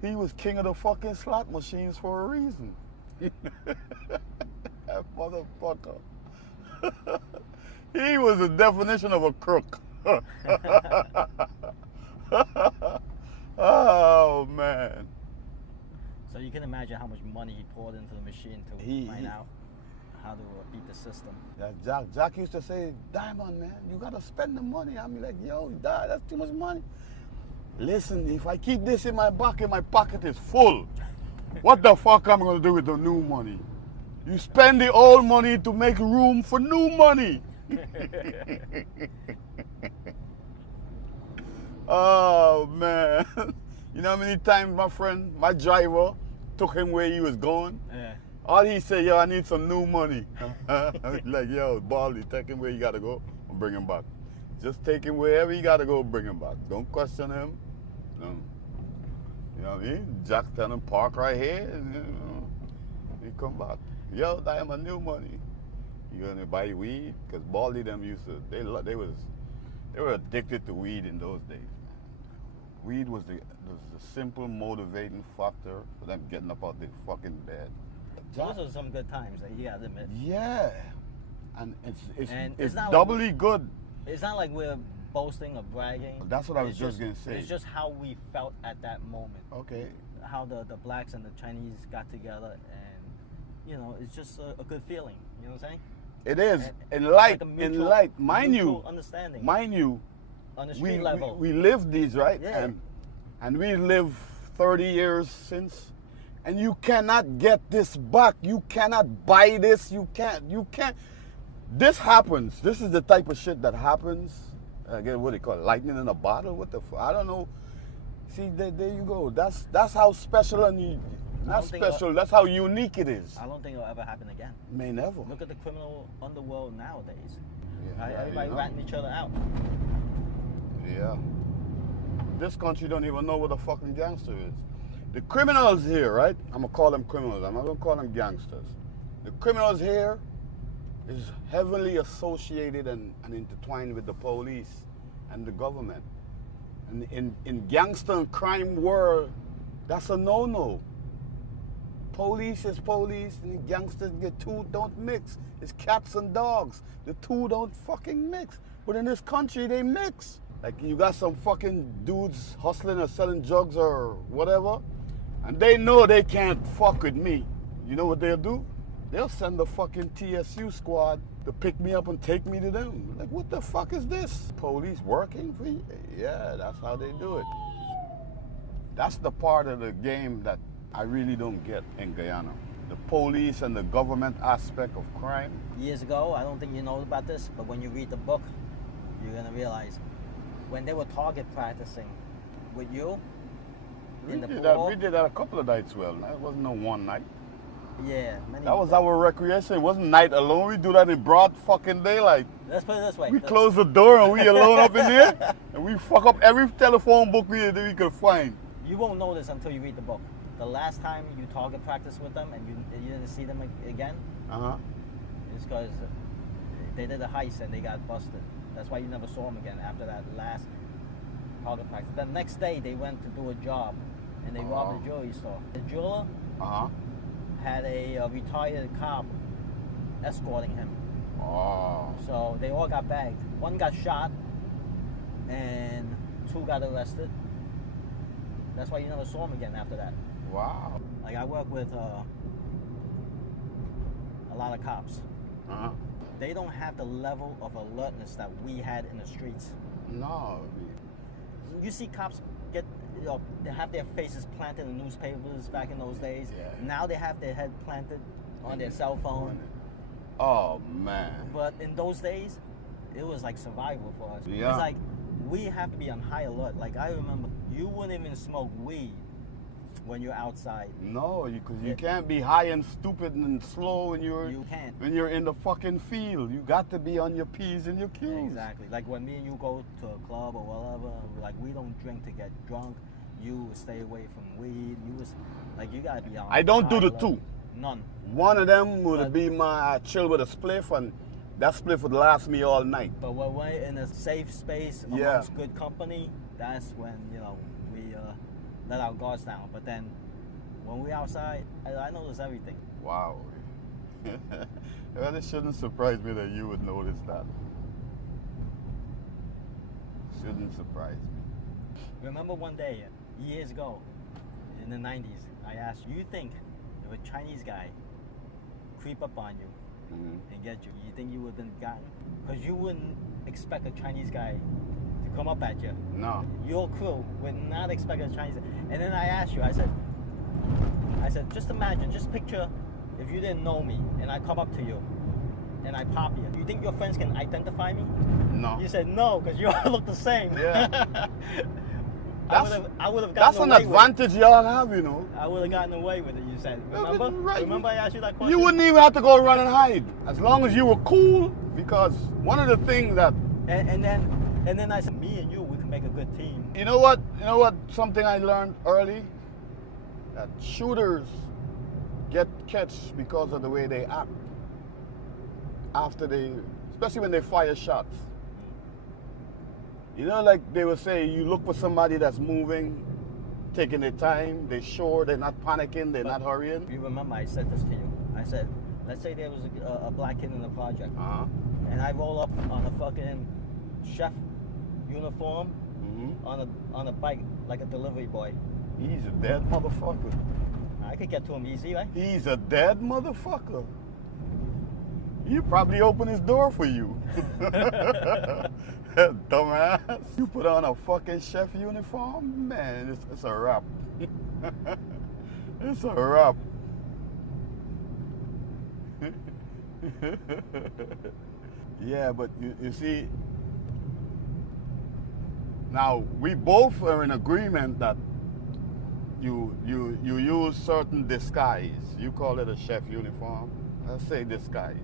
he was king of the fucking slot machines for a reason. That motherfucker. He was the definition of a crook. Oh man. So you can imagine how much money he poured into the machine to find out how to beat the system. Yeah, Jack used to say, Diamond, man, you gotta spend the money. I'm like, yo, that's too much money. Listen, if I keep this in my pocket is full. What the fuck am I gonna do with the new money? You spend the old money to make room for new money. Oh man. You know how many times my driver took him where he was going? Yeah. All he said, yo, I need some new money. I was like, yo, Baldy, take him where you gotta go and bring him back. Just take him wherever you gotta go, bring him back. Don't question him. No. You know what I mean? Jack tell him park right here, and he come back. Yo, I am a new money. You gonna buy weed? Because Baldy them used to, they were addicted to weed in those days. Weed was the simple motivating factor for them getting up out their fucking bed. Those are some good times, you gotta admit. Yeah, and And it's not doubly like good. It's not like we're boasting or bragging. That's what I was It's just gonna say. It's just how we felt at that moment. Okay. How the blacks and the Chinese got together, and it's just a good feeling. You know what I'm saying? It is And in light, like a mind mutual you, understanding. mind you, On the street level. we lived these, right? Yeah. And we lived 30 years since, and you cannot get this back. You cannot buy this. You can't. This happens. This is the type of shit that happens. Again, what do they call it? Lightning in a bottle? What the I don't know. See, there you go. That's how special and not special. That's how unique it is. I don't think it'll ever happen again. May never. Look at the criminal underworld nowadays. Yeah, Right? Everybody ratting each other out. Yeah. This country don't even know what a fucking gangster is. The criminals here, right? I'm gonna call them criminals. I'm not gonna call them gangsters. The criminals here is heavily associated and intertwined with the police and the government. And in gangster and crime world, that's a no-no. Police is police, and gangsters, the two don't mix. It's cats and dogs. The two don't fucking mix. But in this country, they mix. Like you got some fucking dudes hustling or selling drugs or whatever, and they know they can't fuck with me. You know what they'll do? They'll send the fucking TSU squad to pick me up and take me to them. Like, what the fuck is this? Police working for you? Yeah, that's how they do it. That's the part of the game that I really don't get in Guyana. The police and the government aspect of crime. Years ago, I don't think you know about this, but when you read the book, you're gonna realize when they were target practicing with you in the pool. We did that a couple of nights. Well, that wasn't no one night. Yeah, that was our recreation. It wasn't night alone. We do that in broad fucking daylight. Let's put it this way. We close the door and we alone up in there, and we fuck up every telephone book we could find. You won't know this until you read the book. The last time you target practice with them and you didn't see them again, it's because they did a heist and they got busted. That's why you never saw them again after that last target practice. The next day they went to do a job and they robbed a jewelry store. The jeweler had a retired cop escorting him. Oh. So they all got bagged. One got shot, and 2 got arrested. That's why you never saw him again after that. Wow. Like I work with a lot of cops. Uh-huh. They don't have the level of alertness that we had in the streets. No. You see cops get, they have their faces planted in newspapers back in those days. Yeah. Now they have their head planted on their cell phone. Oh, man. But in those days, it was like survival for us. Yeah. It's like we have to be on high alert. Like I remember, you wouldn't even smoke weed when you're outside. No, because you can't be high and stupid and slow when You can't. when you're in the fucking field. You got to be on your P's and your Q's. Exactly. Like when me and you go to a club or whatever, like we don't drink to get drunk. You stay away from weed. You gotta be on. I don't do high the alert. two. None. One of them would But- be my chill with a spliff, and that spliff would last me all night. But when we're in a safe space Yeah. amongst good company, that's when we let our guards down. But then when we're outside, I notice everything. Wow. Well, it shouldn't surprise me that you would notice that. Shouldn't surprise me. Remember one day, years ago, in the 90s, I asked you think if a Chinese guy creep up on you and get you, you think you would have been gotten? Because you wouldn't expect a Chinese guy to come up at you. No. Your crew would not expect a Chinese. And then I asked you, I said, just imagine, just picture if you didn't know me and I come up to you and I pop you. You think your friends can identify me? No. You said no, because you all look the same. Yeah. I would have gotten That's an away with it. advantage y'all have, you know. I would have gotten away with it, you said. Yeah, but Remember? right. Remember I asked you that question? You wouldn't even have to go run and hide. As long as you were cool, because one of the things that And then I said, me and you, we can make a good team. You know what? Something I learned early? That shooters get catch because of the way they act. Especially when they fire shots. You know, like they would say, you look for somebody that's moving, taking their time, they're not panicking, they're not hurrying. You remember I said this to you. I said, let's say there was a black kid in the project, Uh-huh. and I roll up on a fucking chef uniform on a bike like a delivery boy. He's a dead motherfucker. I could get to him easy, right? He's a dead motherfucker. He probably opened his door for you. Dumbass. You put on a fucking chef uniform? Man, it's a wrap. It's a wrap. Yeah, but you see, now we both are in agreement that you use certain disguise. You call it a chef uniform. Let's say disguise.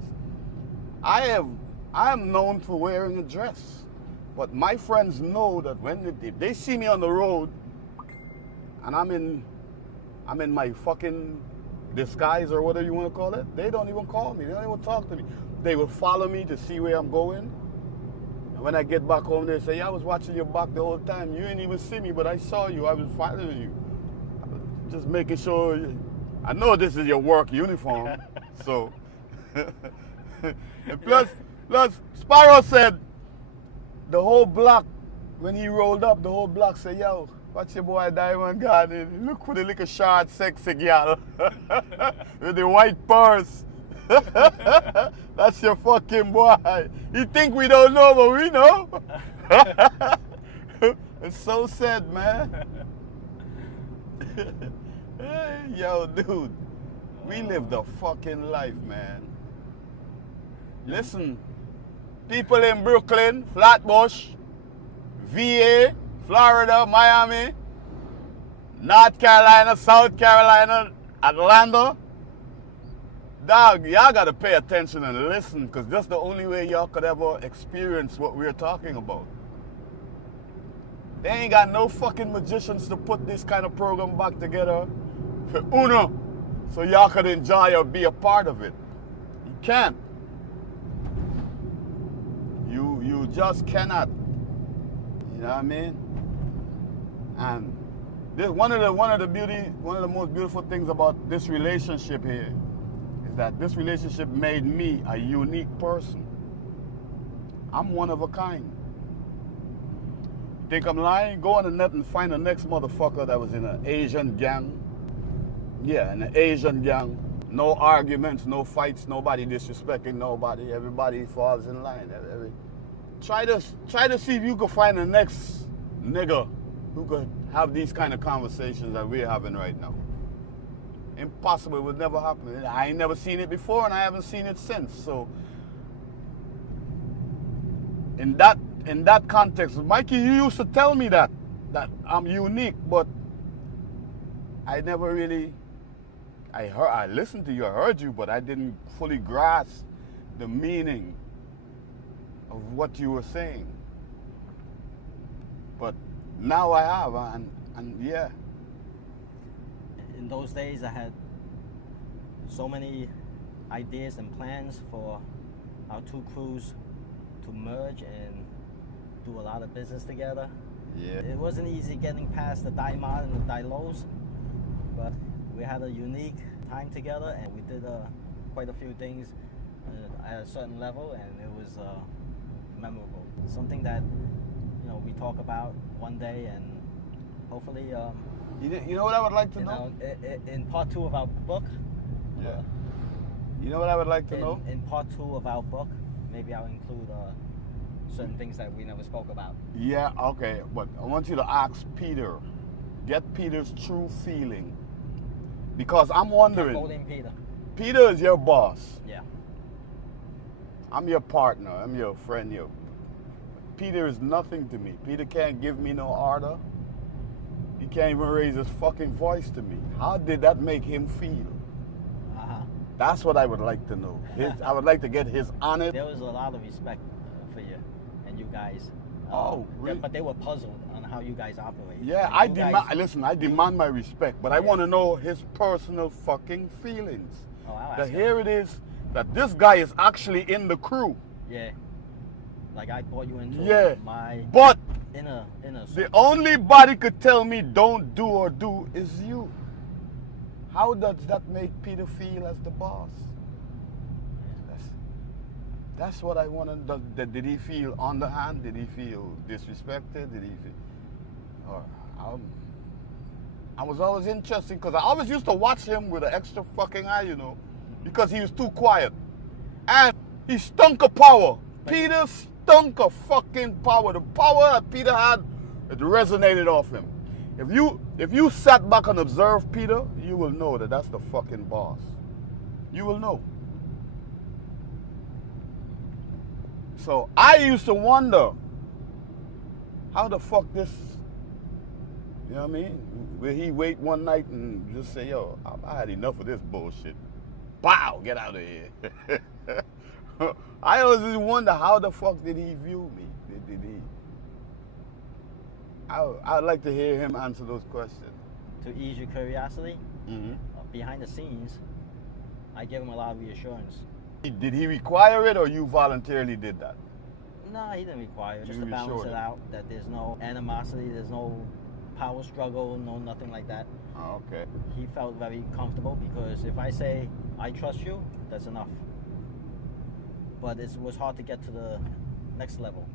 I am known for wearing a dress, but my friends know that if they see me on the road and I'm in my fucking disguise or whatever you want to call it, they don't even call me. They don't even talk to me. They will follow me to see where I'm going. And when I get back home, they say, yeah, I was watching your back the whole time. You didn't even see me, but I saw you. I was following you. Just making sure. I know this is your work uniform. So, and plus, Sparrow said the whole block, when he rolled up, the whole block said, yo, watch your boy Diamond Garden. Look for the little short, sexy girl with the white purse. That's your fucking boy. You think we don't know, but we know. It's so sad, man. Hey, yo, dude, we live the fucking life, man. Listen, people in Brooklyn, Flatbush, VA, Florida, Miami, North Carolina, South Carolina, Atlanta. Dog, y'all gotta pay attention and listen, because that's the only way y'all could ever experience what we're talking about. They ain't got no fucking magicians to put this kind of program back together for Uno, so y'all could enjoy or be a part of it. You can't. You just cannot. You know what I mean? And this one of the most beautiful things about this relationship here is that this relationship made me a unique person. I'm one of a kind. Think I'm lying? Go on the net and find the next motherfucker that was in an Asian gang. Yeah, in an Asian gang. No arguments, no fights, nobody disrespecting nobody. Everybody falls in line. Try to see if you can find the next nigga who could have these kind of conversations that we're having right now. Impossible. It would never happen. I ain't never seen it before, and I haven't seen it since. So, in that context, Mikey, you used to tell me that I'm unique, but I never really. I listened to you, I heard you, but I didn't fully grasp the meaning of what you were saying. But now I have, and yeah. In those days, I had so many ideas and plans for our two crews to merge and do a lot of business together. Yeah. It wasn't easy getting past the Daimon and the Dailos, but we had a unique time together, and we did quite a few things at a certain level, and it was memorable. Something that we talk about one day, and hopefully. You know what I would like to know? In part 2 of our book. Yeah. You know what I would like to know? In part 2 of our book, maybe I'll include certain things that we never spoke about. Yeah, okay. But I want you to ask Peter. Get Peter's true feeling. Because I'm wondering. Holding Peter. Peter is your boss. Yeah. I'm your partner. I'm your friend. Peter is nothing to me. Peter can't give me no order. He can't even raise his fucking voice to me. How did that make him feel? That's what I would like to know. I would like to get his honest. There was a lot of respect for you and you guys. Really? But they were puzzled on how you guys operate. Yeah, I demand my respect, but I want to know his personal fucking feelings. Oh, I'll that ask here it is, that this guy is actually in the crew. Yeah. Like I brought you into my but inner the only body could tell me don't do or do is you. How does that make Peter feel as the boss? That's what I want to know. Did he feel underhand? Did he feel disrespected? Did he feel... I was always interested because I always used to watch him with an extra fucking eye, because he was too quiet. And he stunk of power. Peter stunk of fucking power. The power that Peter had, it resonated off him. If you sat back and observed Peter, you will know that that's the fucking boss. You will know. So I used to wonder how the fuck this, you know what I mean? Will he wait one night and just say, yo, I had enough of this bullshit. Bow, get out of here. I always wonder how the fuck did he view me? Did he? I'd like to hear him answer those questions. To ease your curiosity, behind the scenes, I give him a lot of reassurance. Did he require it, or you voluntarily did that? No, he didn't require it. Just to balance it out, that there's no animosity, there's no power struggle, no nothing like that. Oh, okay. He felt very comfortable because if I say, I trust you, that's enough. But it was hard to get to the next level,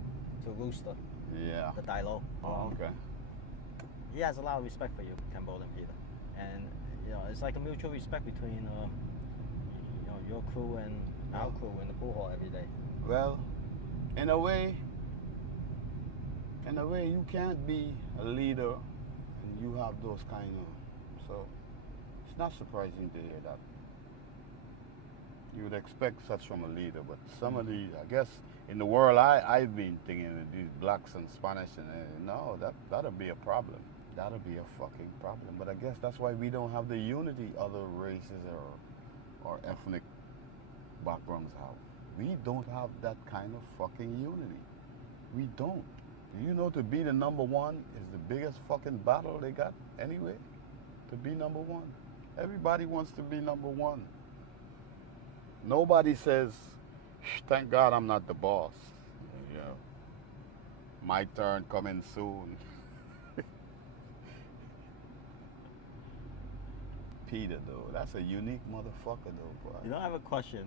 to Rooster. Yeah. The Dilo. Oh, okay. He has a lot of respect for you, Cambodia Peter. And, it's like a mutual respect between, your crew and our crew in the pool hall every day. Well, in a way, you can't be a leader and you have those kind of, so it's not surprising to hear that. You would expect such from a leader, but some of the, I guess, in the world I've been thinking, these blacks and Spanish, and no, that'll be a problem. That'll be a fucking problem. But I guess that's why we don't have the unity other races or ethnic backgrounds have. We don't have that kind of fucking unity. We don't. To be the number one is the biggest fucking battle they got anyway. To be number one. Everybody wants to be number one. Nobody says, thank God I'm not the boss. My turn coming soon. Peter, though. That's a unique motherfucker, though, boy. You know, I have a question.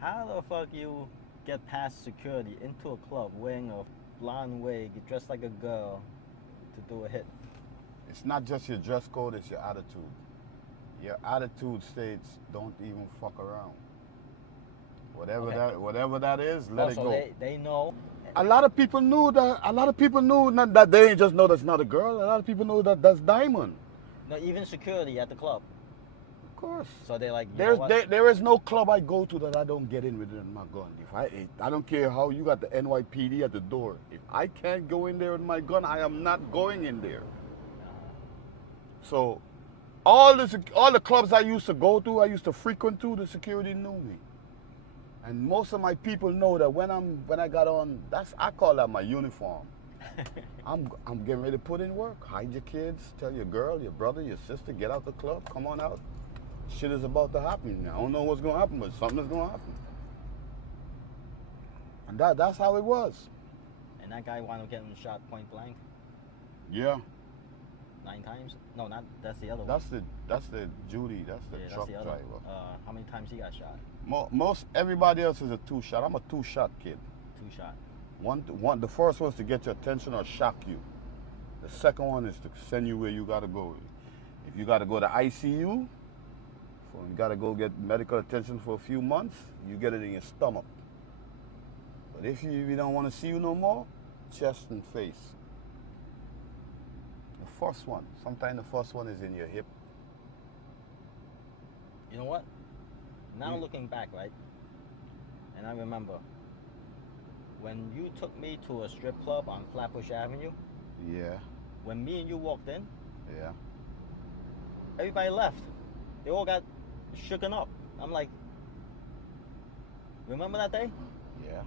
How the fuck you get past security into a club wearing a blonde wig, dressed like a girl, to do a hit? It's not just your dress code, it's your attitude. Your attitude states, don't even fuck around. Whatever that is, let it go. They know. A lot of people knew that. A lot of people knew not that they ain't just know that's not a girl. A lot of people know that that's Diamond. No, even security at the club. Of course. So they're like, you know what? There is no club I go to that I don't get in with my gun. I don't care how you got the NYPD at the door. If I can't go in there with my gun, I am not going in there. So, all the clubs I used to go to, I used to frequent to, the security knew me. And most of my people know that when I got on, I call that my uniform. I'm getting ready to put in work. Hide your kids, tell your girl, your brother, your sister, get out the club, come on out. Shit is about to happen. I don't know what's gonna happen, but something is gonna happen. And that's how it was. And that guy wound up getting shot point blank Yeah. 9 times? No, not. That's the other That's one. that's the Judy. That's the truck that's the other driver. one. How many times he got shot? Most everybody else is a 2-shot. I'm a 2-shot kid. 2 shot. One. The first one is to get your attention or shock you. The second one is to send you where you gotta go. If you gotta go to ICU, you gotta go get medical attention for a few months, you get it in your stomach. But if you don't want to see you no more, chest and face. The first one. Sometimes the first one is in your hip. You know what? Now looking back, right? And I remember when you took me to a strip club on Flatbush Avenue. Yeah. When me and you walked in, Yeah. everybody left. They all got shooken up. I'm like, remember that day? Yeah.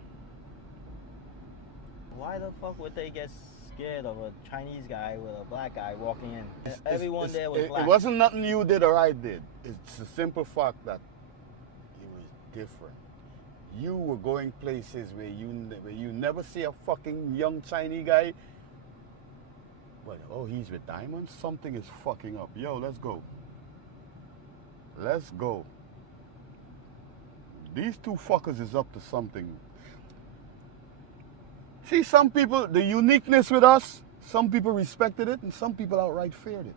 Why the fuck would they get scared of a Chinese guy with a black guy walking in? Everyone there was black. It wasn't nothing you did or I did. It's a simple fact that it was different. You were going places where you never see a fucking young Chinese guy. But oh, he's with diamonds. Something is fucking up. Yo, let's go. Let's go. These two fuckers is up to something. See, some people, the uniqueness with us, some people respected it and some people outright feared it.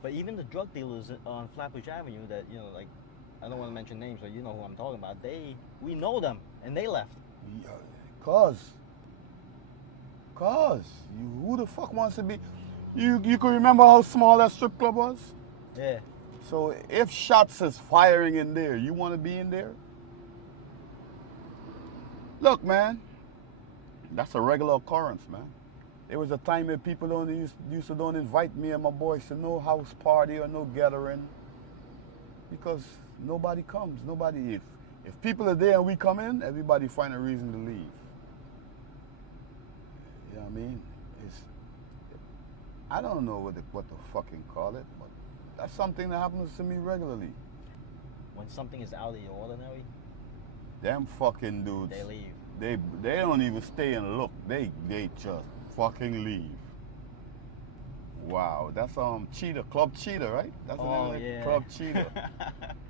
But even the drug dealers on Flatbush Avenue that, you know, like, I don't want to mention names, but you know who I'm talking about. We know them, and they left. Yeah, who the fuck wants to be? You can remember how small that strip club was? Yeah. So if shots is firing in there, you want to be in there? Look, man, that's a regular occurrence, man. There was a time when people used to don't invite me and my boys to no house party or no gathering because nobody comes. If people are there and we come in, everybody find a reason to leave. You know what I mean? I don't know what to fucking call it, but that's something that happens to me regularly. When something is out of the ordinary, them fucking dudes, they leave. They don't even stay and look. They just fucking leave. Wow, that's Cheetah, Club Cheetah, right? That's the name of it? Yeah. Club Cheetah.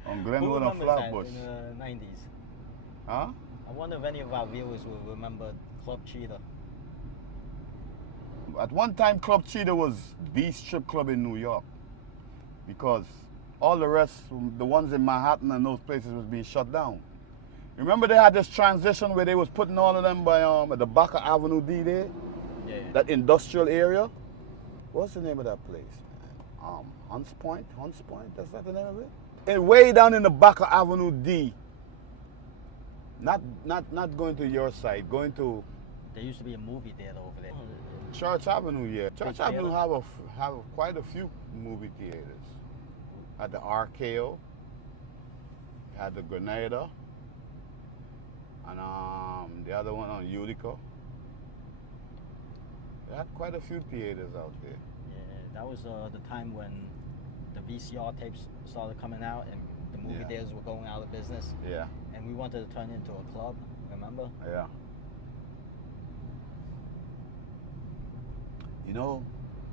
On Glenwood and Who remembers Flatbush. that in the 90s? Huh? I wonder if any of our viewers will remember Club Cheetah. At one time, Club Cheetah was the strip club in New York because all the rest, the ones in Manhattan and those places, was being shut down. Remember they had this transition where they was putting all of them by at the back of Avenue D there? Yeah. That industrial area? What's the name of that place? Hunts Point? That's not the name of it? And way down in the back of Avenue D. Not going to your side, going to There used to be a movie theater over there. Church Avenue, yeah. Church Big Avenue theater. have quite a few movie theaters. Had the RKO, had the Grenada, and the other one on Utica. They had quite a few theaters out there. Yeah, that was the time when the VCR tapes started coming out and the movie Yeah. theaters were going out of business. Yeah, And we wanted to turn it into a club, remember? yeah. You know,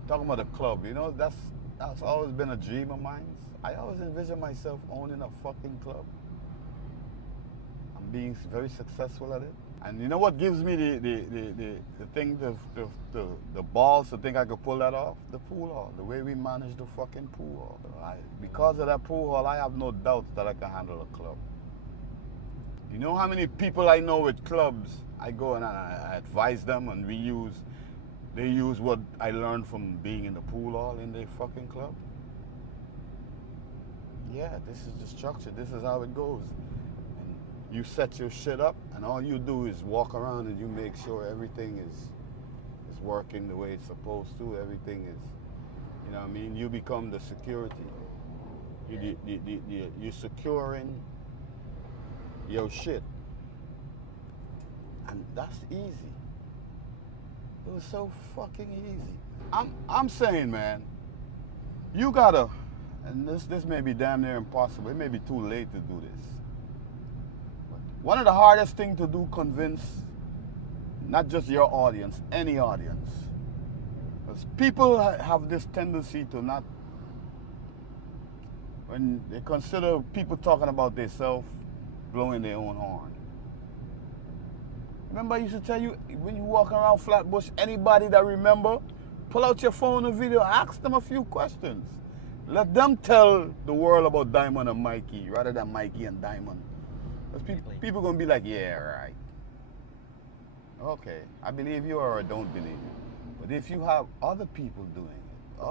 talking about the club, you know, that's always been a dream of mine. I always envision myself owning a fucking club. I'm being very successful at it. And you know what gives me the thing, the balls to think I could pull that off? The pool hall, the way we manage the fucking pool hall. Because of that pool hall, I have no doubt that I can handle a club. You know how many people I know with clubs, I go and I advise them and they use what I learned from being in the pool hall in their fucking club? Yeah, this is the structure, this is how it goes. You set your shit up, and all you do is walk around and you make sure everything is working the way it's supposed to. Everything is, you know what I mean? You become the security. You're securing your shit. And that's easy. It was so fucking easy. I'm saying, man, you gotta, and this may be damn near impossible. It may be too late to do this. One of the hardest things to do, convince not just your audience, any audience. Because people have this tendency to not, when they consider people talking about themselves, blowing their own horn. Remember I used to tell you, when you walk around Flatbush, anybody that remember, pull out your phone and video, ask them a few questions. Let them tell the world about Diamond and Mikey, rather than Mikey and Diamond. People gonna be like, yeah, right. Okay, I believe you or I don't believe you. But if you have other people doing it,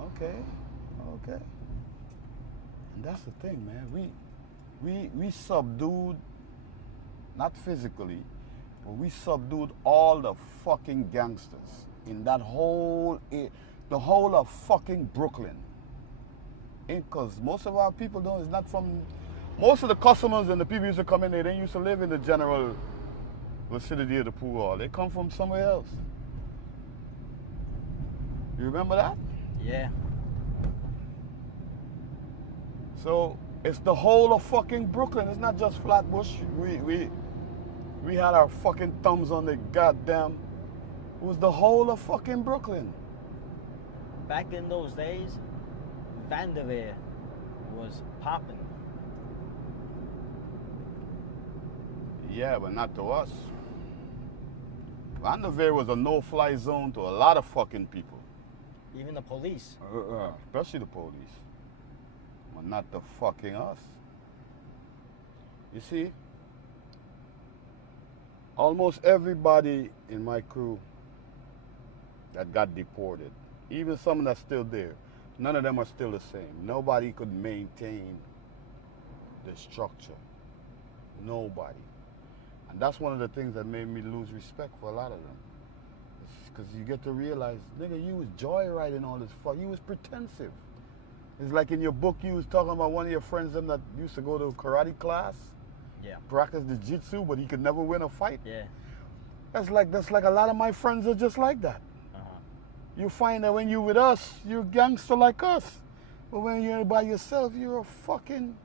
okay. And that's the thing, man. We subdued, not physically, but we subdued all the fucking gangsters in that the whole of fucking Brooklyn. Because most of our people don't, it's not from, most of the customers and the people used to come in there, they used to live in the general vicinity of the pool hall. They come from somewhere else. You remember that? Yeah. So it's the whole of fucking Brooklyn. It's not just Flatbush. We had our fucking thumbs on the goddamn, it was the whole of fucking Brooklyn. Back in those days, Vanderveer was popping. Yeah, but not to us. Vanderveer was a no-fly zone to a lot of fucking people. Even the police. Especially the police. But not the fucking us. You see, almost everybody in my crew that got deported, even some that's still there, none of them are still the same. Nobody could maintain the structure. Nobody. And that's one of the things that made me lose respect for a lot of them. Because you get to realize, nigga, you was joyriding all this fuck. You was pretensive. It's like in your book you was talking about one of your friends them that used to go to karate class. Yeah. Practice the jiu-jitsu, but he could never win a fight. Yeah. That's like a lot of my friends are just like that. You find that when you're with us, you're a gangster like us. But when you're by yourself, you're a fucking,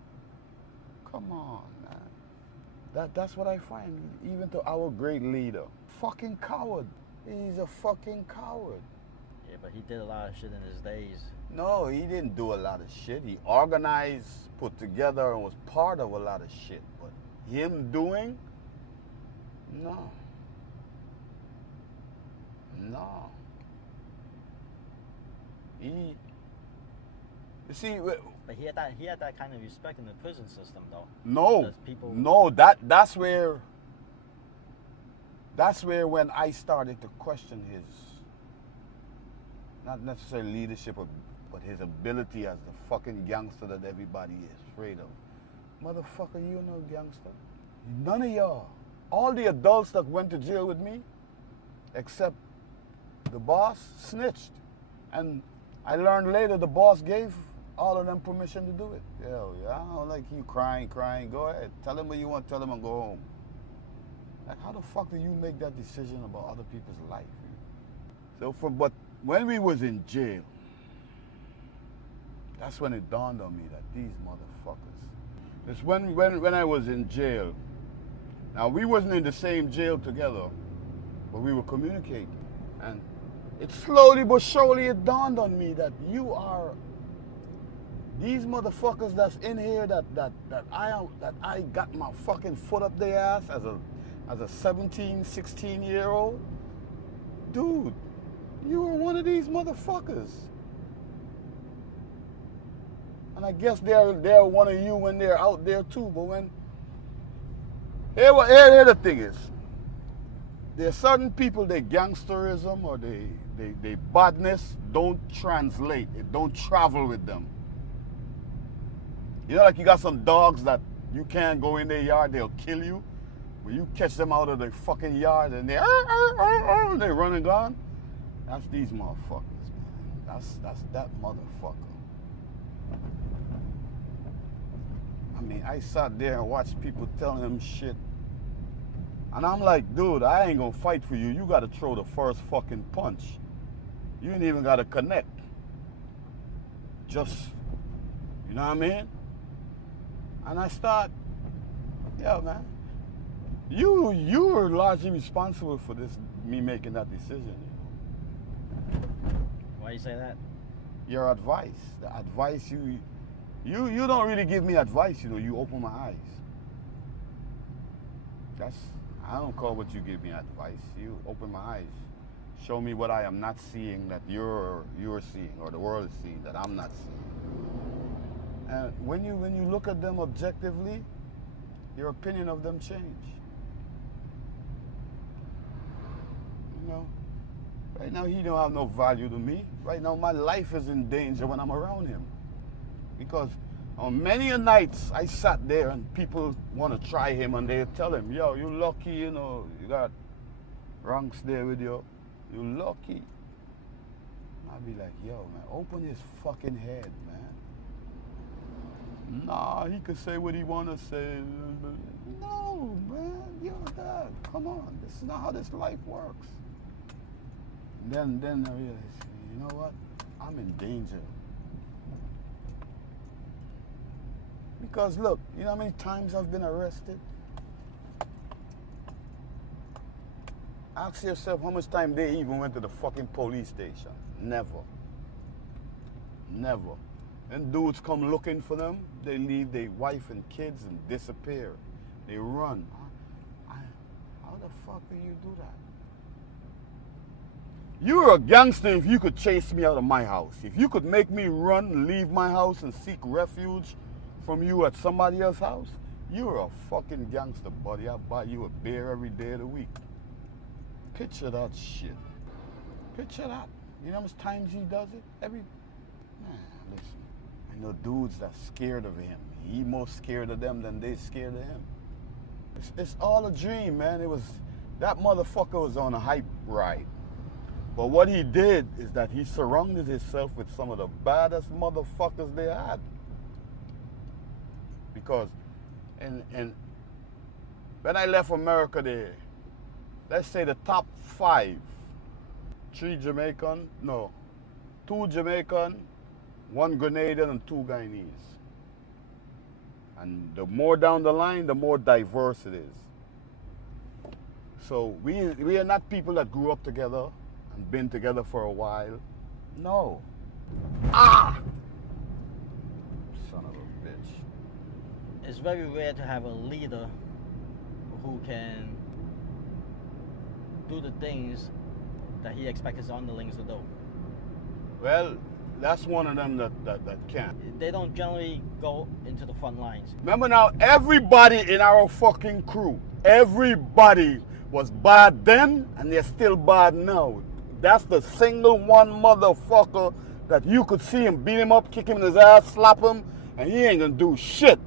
come on, man. That's what I find, even to our great leader. Fucking coward. He's a fucking coward. Yeah, but he did a lot of shit in his days. No, he didn't do a lot of shit. He organized, put together, and was part of a lot of shit. But him doing? No. No. You see, but he had that kind of respect in the prison system, though. No, people... no, that's where when I started to question his, not necessarily leadership, but his ability as the fucking gangster that everybody is afraid of. Motherfucker, you no gangster. None of y'all. All the adults that went to jail with me, except the boss, snitched. And I learned later the boss gave all of them permission to do it. Hell yeah, I don't like you crying, go ahead. Tell them what you want, tell them and go home. Like, how the fuck do you make that decision about other people's life? So but when we was in jail, that's when it dawned on me that these motherfuckers. It's when I was in jail. Now we wasn't in the same jail together, but we were communicating. And it slowly but surely it dawned on me that you are these motherfuckers that's in here that I got my fucking foot up their ass as a 17, 16-year-old. Dude, you were one of these motherfuckers. And I guess they're one of you when they're out there too. But when here the thing is, there are certain people, their gangsterism or they badness don't translate. It don't travel with them. You know, like you got some dogs that you can't go in their yard, they'll kill you. But you catch them out of their fucking yard and they run and gone. That's these motherfuckers, man. That's that motherfucker. I mean, I sat there and watched people telling him shit. And I'm like, dude, I ain't gonna fight for you. You gotta throw the first fucking punch. You ain't even gotta connect. Just, you know what I mean? And I start, yeah, man. You were largely responsible for me making that decision. Why you say that? Your advice, the advice you don't really give me advice. You know, you open my eyes. I don't call what you give me advice. You open my eyes, show me what I am not seeing that you're seeing, or the world is seeing that I'm not seeing. And when you look at them objectively, your opinion of them change. You know, right now he don't have no value to me. Right now my life is in danger when I'm around him, because on many a nights I sat there and people want to try him and they tell him, yo, you lucky, you know, you got ranks there with you. You lucky. I'd be like, yo, man, open his fucking head, man. Nah, he could say what he want to say. No, man, you're that. Come on, this is not how this life works. And then I realized, you know what? I'm in danger. Because look, you know how many times I've been arrested? Ask yourself how much time they even went to the fucking police station. Never. Never. And dudes come looking for them, they leave their wife and kids and disappear. They run. How the fuck do you do that? You're a gangster if you could chase me out of my house. If you could make me run, leave my house and seek refuge from you at somebody else's house, you're a fucking gangster, buddy. I'll buy you a beer every day of the week. Picture that shit. Picture that. You know how much times he does it? Man, listen. I know dudes that's scared of him. He more scared of them than they scared of him. It's all a dream, man. That motherfucker was on a hype ride. But what he did is that he surrounded himself with some of the baddest motherfuckers they had. Because and when I left America there, let's say the top 5, 2 Jamaican, 1 Grenadian and 2 Guyanese. And the more down the line, the more diverse it is. So we are not people that grew up together and been together for a while. No. Son of a bitch. It's very rare to have a leader who can do the things that he expects his underlings to do. Well, that's one of them that can't. They don't generally go into the front lines. Remember now, everybody in our fucking crew, everybody was bad then and they're still bad now. That's the single one motherfucker that you could see him, beat him up, kick him in his ass, slap him, and he ain't gonna do shit.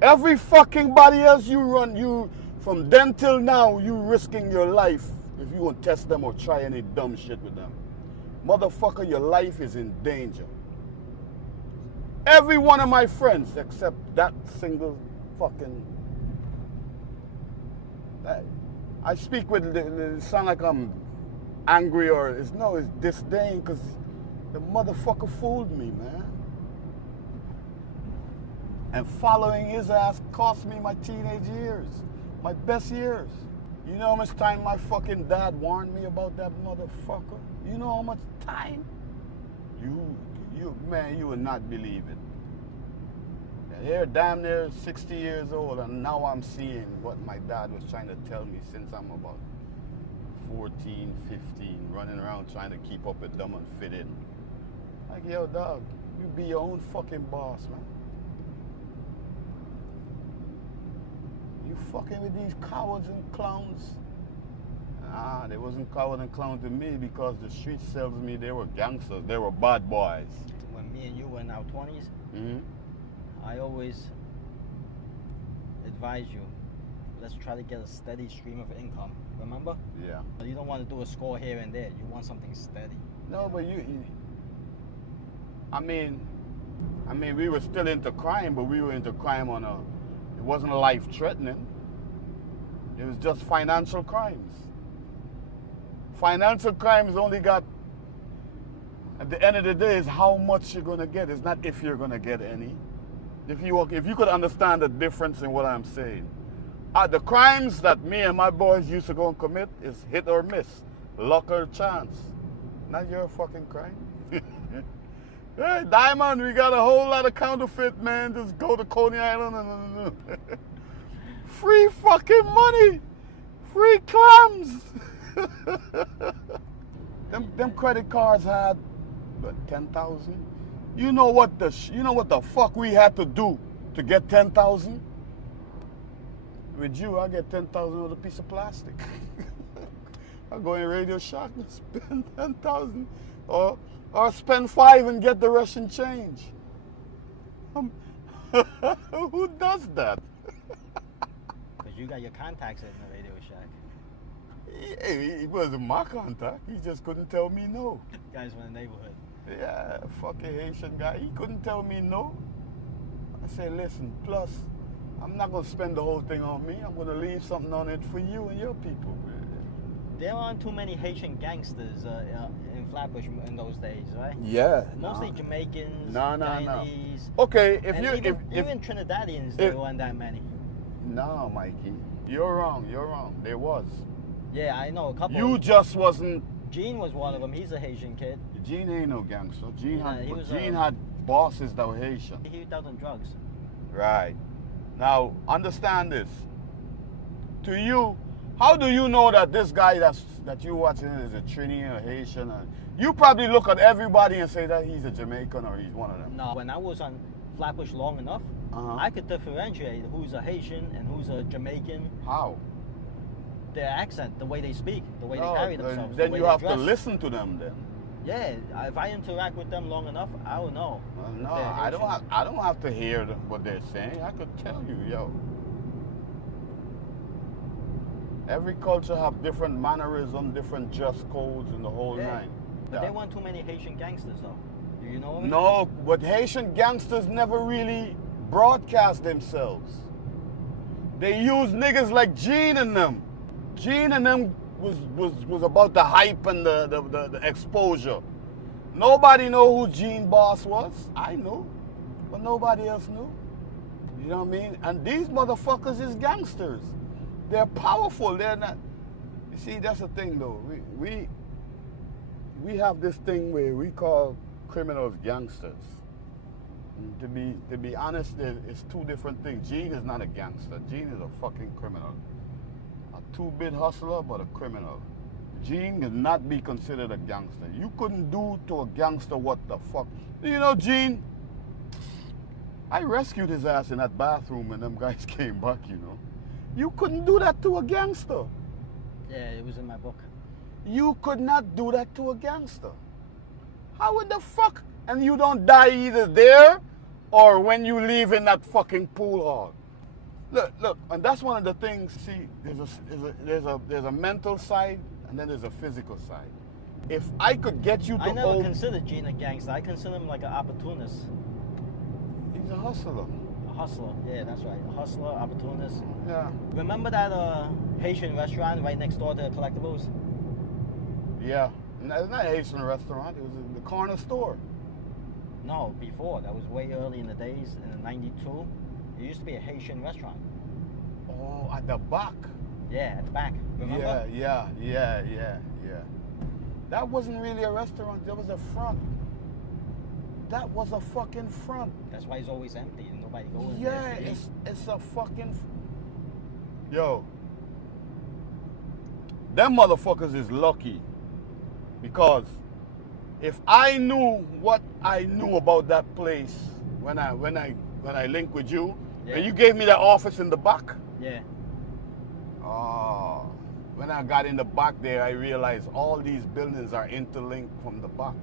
Every fucking body else you from then till now, you risking your life if you won't test them or try any dumb shit with them. Motherfucker, your life is in danger. Every one of my friends, except that single fucking... I speak with, it sound like I'm angry or, it's disdain, because the motherfucker fooled me, man. And following his ass cost me my teenage years, my best years. You know how much time my fucking dad warned me about that motherfucker? You know how much time? Man, you would not believe it. Here, damn near 60 years old, and now I'm seeing what my dad was trying to tell me since I'm about 14, 15, running around trying to keep up with them and fit in. Like, yo, dog, you be your own fucking boss, man. You fucking with these cowards and clowns? Nah, they wasn't cowards and clowns to me because the street tells me they were gangsters. They were bad boys. When me and you were in our 20s, Mm-hmm. I always advise you, let's try to get a steady stream of income. Remember? Yeah. You don't want to do a score here and there. You want something steady. No, but I mean, we were still into crime, but we were into crime it wasn't life-threatening. It was just financial crimes. Financial crimes only got, at the end of the day, is how much you're gonna get. It's not if you're gonna get any. If you could understand the difference in what I'm saying. The crimes that me and my boys used to go and commit is hit or miss, luck or chance. Not your fucking crime. Hey, Diamond, we got a whole lot of counterfeit, man. Just go to Coney Island and free fucking money, free clams. them credit cards had what, 10,000. You know what the fuck we had to do to get 10,000? With you, I get 10,000 with a piece of plastic. I go in Radio Shack and spend 10,000, or spend 5 and get the Russian change. Who does that? Because you got your contacts in the Radio Shack. He wasn't my contact. He just couldn't tell me no. Guys from the neighborhood. Yeah, fucking Haitian guy. He couldn't tell me no. I said, listen, plus, I'm not going to spend the whole thing on me. I'm going to leave something on it for you and your people. There aren't too many Haitian gangsters in Flatbush in those days, right? Yeah. Mostly Jamaicans, No. Guyanese. Okay, Even Trinidadians, there weren't that many. No, Mikey. You're wrong. There was. Yeah, I know a couple. You just wasn't. Gene was one of them. He's a Haitian kid. Gene ain't no gangster. Gene Yeah, had bosses that were Haitian. He dealt in drugs. Right. Now, understand this. To you, how do you know that this guy that you're watching is a Trini or Haitian? You probably look at everybody and say that he's a Jamaican or he's one of them. No, when I was on Flatbush long enough, I could differentiate who's a Haitian and who's a Jamaican. How? Their accent, the way they speak, the way they carry themselves. Then the way you they have dress. to listen to them then. Yeah, if I interact with them long enough, I will know. No, if they're I Haitian. don't have to hear what they're saying. I could tell you, yo. Every culture have different mannerism, different dress codes, and the whole nine. But there weren't too many Haitian gangsters, though. Do you know what I mean? No, but Haitian gangsters never really broadcast themselves. They used niggas like Gene and them. Gene and them was about the hype and the exposure. Nobody know who Gene Boss was. I knew, but nobody else knew. You know what I mean? And these motherfuckers is gangsters. They're powerful. They're not. You see, that's the thing though. We have this thing where we call criminals gangsters. And to be honest, it's two different things. Gene is not a gangster. Gene is a fucking criminal. A two-bit hustler, but a criminal. Gene cannot be considered a gangster. You couldn't do to a gangster what the fuck. You know, Gene, I rescued his ass in that bathroom when them guys came back, you know. You couldn't do that to a gangster. Yeah, it was in my book. You could not do that to a gangster. How would the fuck? And you don't die either there or when you leave in that fucking pool hall. Look, and that's one of the things. See, there's a mental side and then there's a physical side. If I could get you to I never considered Gene a gangster. I consider him like an opportunist. He's a hustler. A hustler, yeah, that's right. A hustler, opportunist. Yeah. Remember that Haitian restaurant right next door to Collectibles? Yeah. No, it's not a Haitian restaurant. It was the corner store. No, before. That was way early in the days, in '92. It used to be a Haitian restaurant. Oh, at the back. Yeah, at the back. Remember? Yeah. That wasn't really a restaurant. That was a front. That was a fucking front. That's why it's always empty and nobody goes Yeah, there. to eat. it's a fucking. Yo, them motherfuckers is lucky, because if I knew what I knew about that place when I linked with you, Yeah. and you gave me that office in the back. Yeah. Oh, when I got in the back there, I realized all these buildings are interlinked from the back.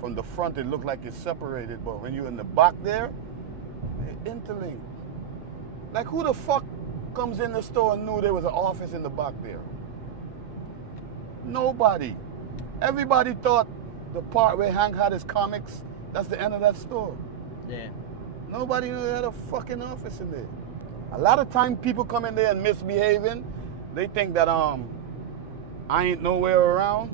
From the front, it looked like it's separated, but when you're in the back there, they're interlinked. Like, who the fuck comes in the store and knew there was an office in the back there? Nobody. Everybody thought the part where Hank had his comics, that's the end of that store. Yeah. Nobody knew they had a fucking office in there. A lot of time people come in there and misbehaving. They think that I ain't nowhere around.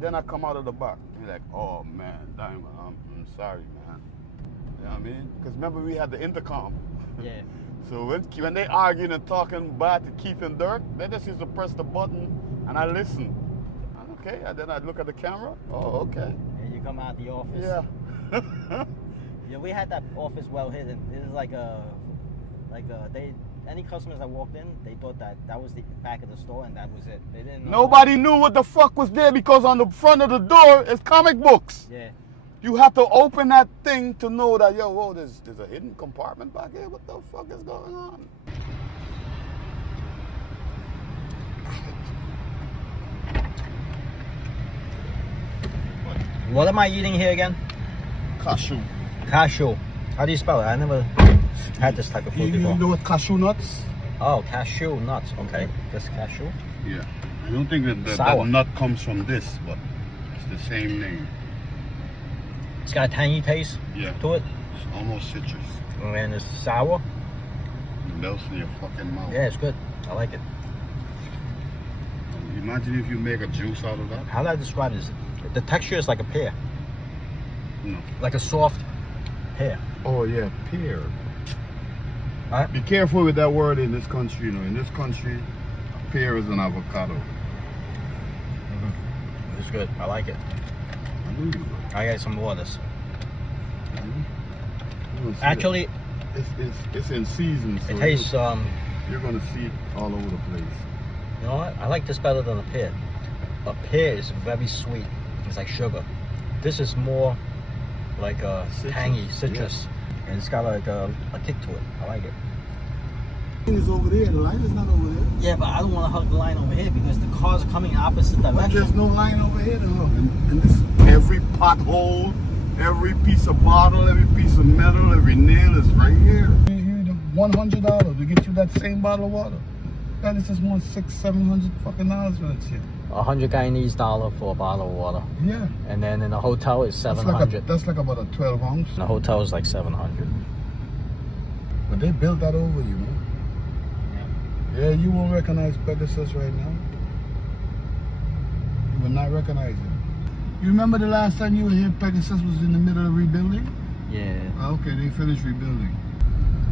Then I come out of the back. You're like, oh man, Diamond, I'm sorry, man. You know what I mean? Because remember we had the intercom. Yeah. So when they arguing and talking bad to Keith and Dirk, they just used to press the button and I listen. Okay, and then I'd look at the camera. Oh, okay. And you come out the office. Yeah. Yeah, we had that office well hidden. It was any customers that walked in, they thought that was the back of the store and that was it. They didn't know. Nobody knew what the fuck was there, because on the front of the door is comic books. Yeah. You have to open that thing to know that, yo, whoa, there's a hidden compartment back here. What the fuck is going on? What am I eating here again? Cashew. Cashew. How do you spell it? I never had this type of food You before. know what cashew nuts? Oh, cashew nuts. Okay, this cashew. Yeah. I don't think that Sour. nut comes from this, but it's the same name. It's got a tangy taste Yeah. to it, It's almost citrus. and it's sour. It melts in your fucking mouth. Yeah, it's good. I like it. Imagine if you make a juice out of that. How do I describe this? The texture is like a pear, No. like a soft pear. Oh yeah, pear. Right? Be careful with that word in this country, you know. In this country, a pear is an avocado. It's good. I like it. I knew you would. I got some more of this. You're gonna see Actually, it. It's in season, so it tastes. you're gonna see it all over the place. You know what? I like this better than a pear. A pear is very sweet. It's like sugar. This is more like a Citrus. tangy citrus, and it's got like a kick to it. I like it. It's over there. The line is not over there. Yeah, but I don't want to hug the line over here because the cars are coming in opposite But direction. there's no line over here, though. And this, every pothole, every piece of bottle, every piece of metal, every nail is right here. Here, the $100 to get you that same bottle of water. That is just more $600-700 fucking dollars for that shit. $100 Guyanese dollar for a bottle of water, Yeah. and then in a hotel it's $700. That's like about a 12 ounce. And the hotel is like $700. But they built that over you, man. Yeah, you won't recognize Pegasus right now. You will not recognize it. You remember the last time you were here, Pegasus was in the middle of rebuilding? Yeah. Okay, they finished rebuilding.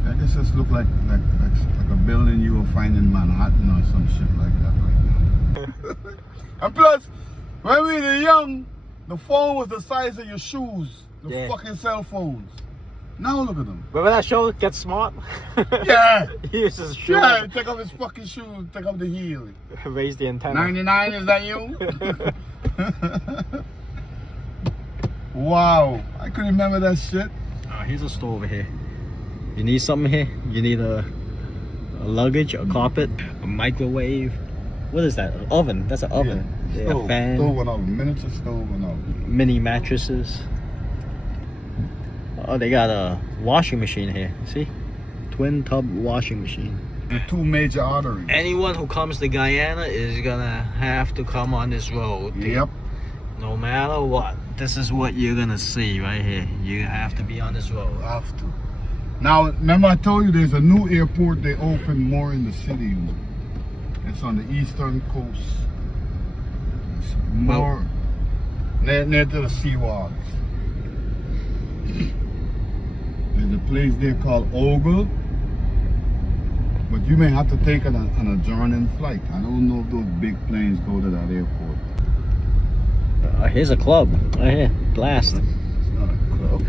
Pegasus look like a building you will find in Manhattan or some shit like that right now. And plus, when we were young, the phone was the size of your shoes. The Yeah. fucking cell phones. Now look at them. Remember that show, Get Smart? Yeah. He uses shoe. Yeah, take off his fucking shoes, take off the heel. Raise the antenna. 99, is that you? Wow, I couldn't remember that shit. Here's a store over here. You need something here? You need a luggage, a carpet, a microwave. What is that? An oven. That's an oven. Yeah, a fan. Stove and oven, miniature stove and oven. Mini mattresses. Oh, they got a washing machine here. See? Twin tub washing machine. The two major arteries. Anyone who comes to Guyana is gonna have to come on this road. Yep. No matter what. This is what you're gonna see right here. You have to be on this road. Have to. Now, remember I told you there's a new airport they opened more in the city. It's on the eastern coast. It's more near to the seawalls. There's a place there called Ogle, but You may have to take an adjourning flight. I don't know if those big planes go to that airport. Here's a club. Right here. Blast. It's not a club.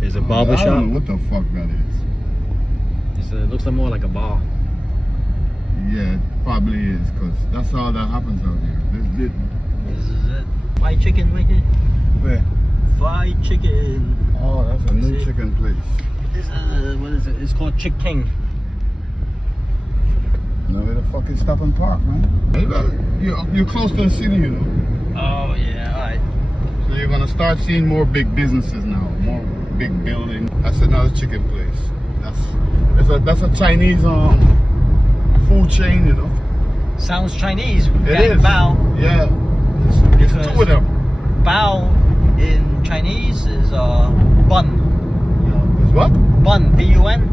Here's a barber I shop. don't know what the fuck that is. It looks more like a bar. Yeah, it probably is, because that's all that happens out here. This is it. Fried chicken right here. Where? Fried chicken. Oh, that's a new See? chicken place. This, what is it? It's called Chick King. Now where the fuck is Stop and Park, man? You're close to the city, you know. Oh yeah, alright. So you're gonna start seeing more big businesses now, more big buildings. That's another chicken place. That's a Chinese food chain, you know. Sounds Chinese. It Gang is. Bao. Yeah. It's two of them. Bao in Chinese is bun. It's what? Bun. B-U-N.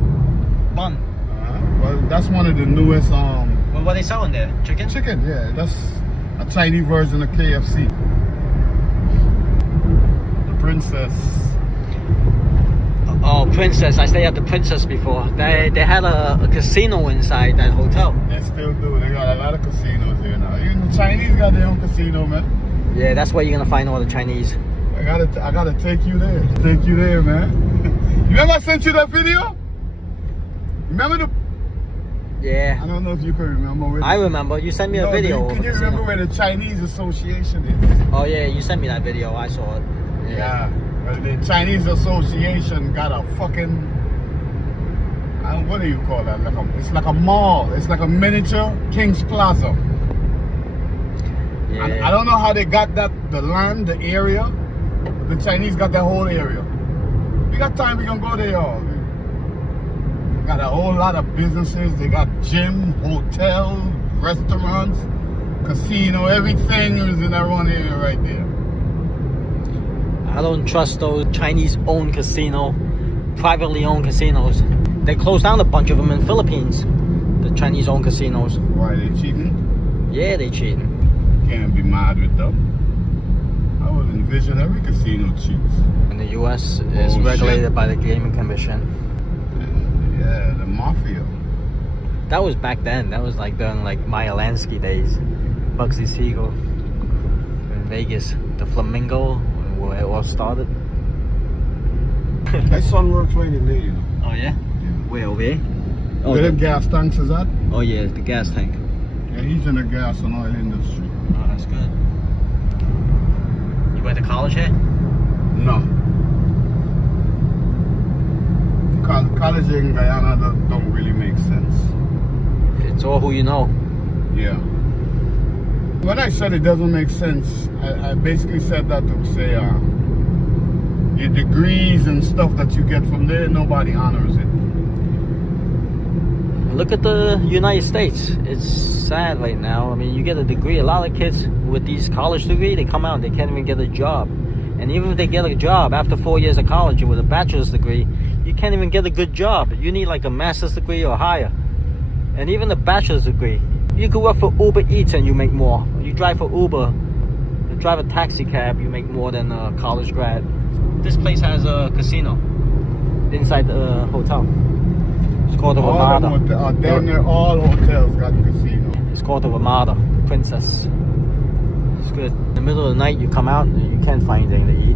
Bun. Well, that's one of the newest Well, what are they selling there? Chicken? chicken. Yeah, that's a Chinese version of KFC. The Princess. Oh, Princess. I stayed at the Princess before. They had a casino inside that hotel. They still do. They got a lot of casinos here now. Even the Chinese got their own casino, man. Yeah, that's where you're gonna find all the Chinese. I gotta take you there. Take you there, man. You remember I sent you that video? Remember the? Yeah. I don't know if you can remember. Where I remember. You sent me a video. Can of you the remember casino. where the Chinese Association is? Oh yeah, you sent me that video. I saw it. Yeah. Well, the Chinese Association got a fucking. What do you call that? It's like a mall. It's like a miniature King's Plaza. Yeah. I don't know how they got that, the land, the area. The Chinese got that whole area. We got time, we can go there, y'all. They got a whole lot of businesses. They got gym, hotel, restaurants, casino, everything is in that one area right there. I don't trust those Chinese-owned casino, privately owned casinos. They closed down a bunch of them in Philippines. The Chinese-owned casinos. Why, they cheating? Yeah, they cheating. Can't be mad with them. I would envision every casino cheats. In the U.S., it's Oh, regulated shit. by the Gaming Commission. Yeah, the mafia. That was back then. That was like during like Meyer Lansky days. Bugsy Siegel in Vegas. The Flamingo, where it all started. My son works right in there, you know. Oh yeah? Where, over here? Oh, Where the gas tanks is at? oh yeah, the gas tank. Yeah, he's in the gas and oil industry. Oh, that's good. You went to college here? No. College in Guyana don't really make sense. It's all who you know. Yeah. When I said it doesn't make sense, I basically said that to say your degrees and stuff that you get from there, nobody honors it. Look at the United States. It's sad right now. I mean, you get a degree. A lot of kids with these college degrees, they come out, they can't even get a job. And even if they get a job after 4 years of college with a bachelor's degree, you can't even get a good job. You need like a master's degree or higher. And even a bachelor's degree, you could work for Uber Eats and you make more. You drive for Uber, you drive a taxi cab, you make more than a college grad. This place has a casino inside the hotel. It's called the Ramada. Damn near all hotels got casino. It's called the Ramada, Princess. It's good. In the middle of the night, you come out and you can't find anything to eat.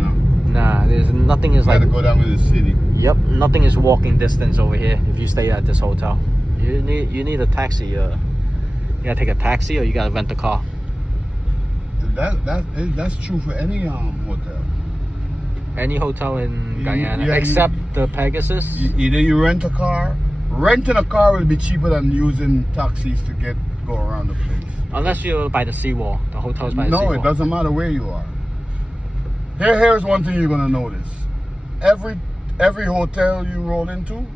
No. Nah, there's nothing is You like. gotta go down to the city. Yep, nothing is walking distance over here if you stay at this hotel. You need a taxi. You gotta take a taxi or you gotta rent a car. That's true for any hotel. Any hotel in Guyana, yeah, except the Pegasus. Either you rent a car. Renting a car will be cheaper than using taxis to go around the place. Unless you're by the seawall. The hotel's by the seawall. No, it doesn't matter where you are. Here's one thing you're gonna notice. Every hotel you roll into,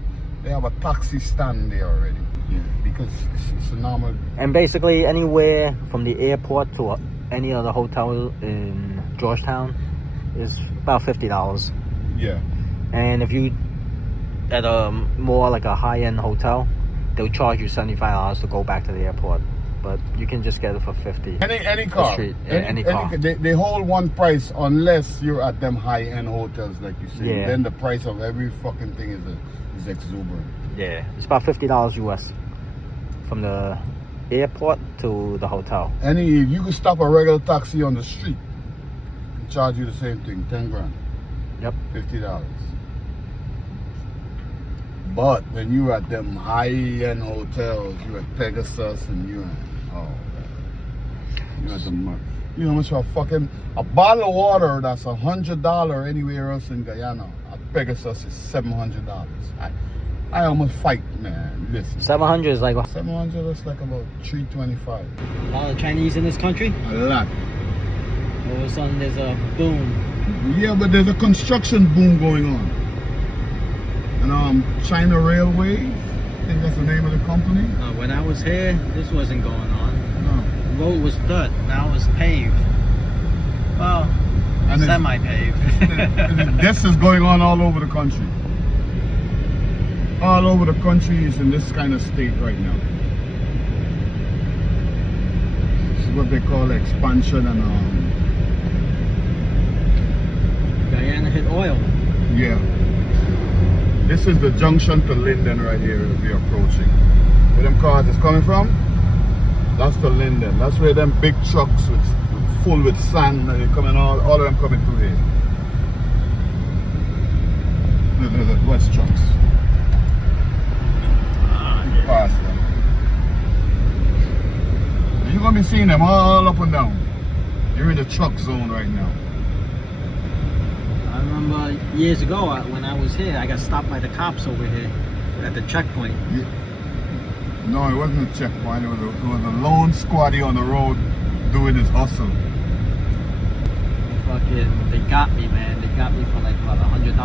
they have a taxi stand there already. Yeah, because it's a normal. And basically anywhere from the airport to any other hotel in Georgetown is about $50. Yeah. And if you at a more like a high-end hotel, they'll charge you $75 to go back to the airport. But you can just get it for $50. Any car. Street. Yeah, any car. They hold one price unless you're at them high-end hotels, like you say. Yeah. Then the price of every fucking thing is exuberant. Yeah, it's about $50 US from the airport to the hotel. You could stop a regular taxi on the street and charge you the same thing, 10 grand. Yep. $50. But when you at them high-end hotels, you at Pegasus and you at the you know how much a bottle of water that's $100 anywhere else in Guyana at Pegasus is $700. I almost fight, man. Listen, 700 is like 700 is like about $325. A lot of Chinese in this country. A lot. All of a sudden, there's a boom. Yeah, but there's a construction boom going on. And China Railway, I think that's the name of the company. When I was here, this wasn't going on. No. The road was dirt. Now it's paved. Well, semi-paved. This is going on all over the country. All over the country is in this kind of state right now. This is what they call expansion and Guyana hit oil. yeah. This is the junction to Linden right here that we're approaching. Where them cars is coming from, that's the Linden. That's where them big trucks full with sand, they're coming all of them coming through here. The West trucks. Past them. You're gonna be seeing them all up and down. You're in the truck zone right now. I remember years ago when I was here, I got stopped by the cops over here at the checkpoint. Yeah. No, it wasn't a checkpoint. It was a lone squatty on the road doing his hustle. Fucking, they got me, man. They got me for like what, $100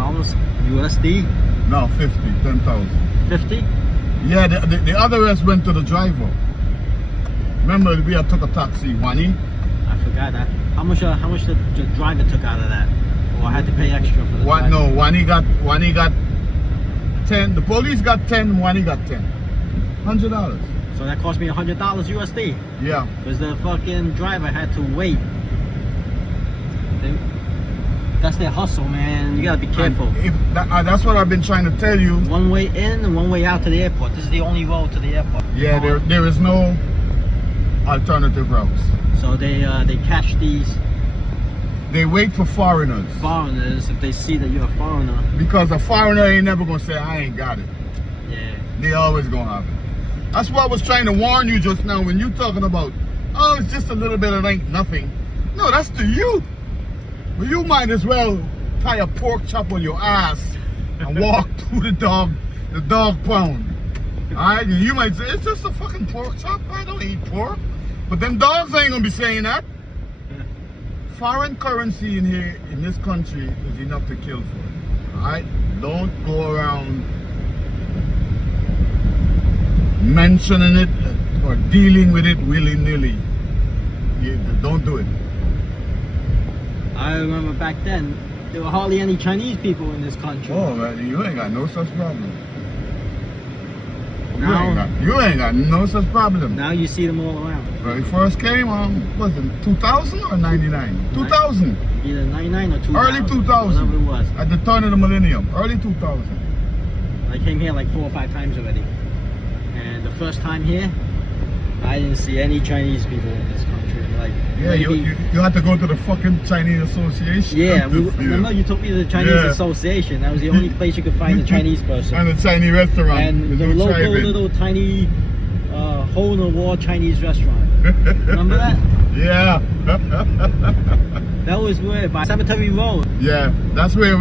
USD? No, 50, 10,000. 50? Yeah, the other rest went to the driver. Remember, we had took a taxi, Wani? I forgot that. How much the driver took out of that? Or I had to pay extra for the driver? No, Wani got 10. The police got 10, Wani got 10. $100. So that cost me $100 USD? Yeah. Because the fucking driver had to wait. That's their hustle, man. You gotta be careful. That's what I've been trying to tell you. One way in and one way out to the airport. This is the only road to the airport. Yeah, there is no alternative routes. So they catch these They wait for foreigners. Foreigners, if they see that you're a foreigner. Because a foreigner ain't never gonna say, I ain't got it. Yeah. They always gonna have it. That's why I was trying to warn you just now when you talking about, oh, it's just a little bit of ain't nothing. No, that's to you. But you might as well tie a pork chop on your ass and walk through the dog pound. Alright, you might say, it's just a fucking pork chop. I don't eat pork. But them dogs ain't gonna be saying that. Foreign currency in here, in this country, is enough to kill for. Alright? Don't go around mentioning it or dealing with it willy-nilly. Don't do it. I remember back then, there were hardly any Chinese people in this country. Oh, man, you ain't got no such problem. Now, You ain't got no such problem. now you see them all around. When we first came, was it 2000 or 99? 2000. Either 99 or 2000. Early 2000. Whatever it was. At the turn of the millennium. Early 2000. I came here like 4 or 5 times already. And the first time here, I didn't see any Chinese people in this country. Like, Yeah, maybe, you had to go to the fucking Chinese association. yeah, remember you took me to the Chinese association. That was the only place you could find a Chinese person. And a Chinese restaurant. And the local little tiny hole-in-the-wall Chinese restaurant. Remember that? Yeah. That was where, by Cemetery Road. Yeah, that's where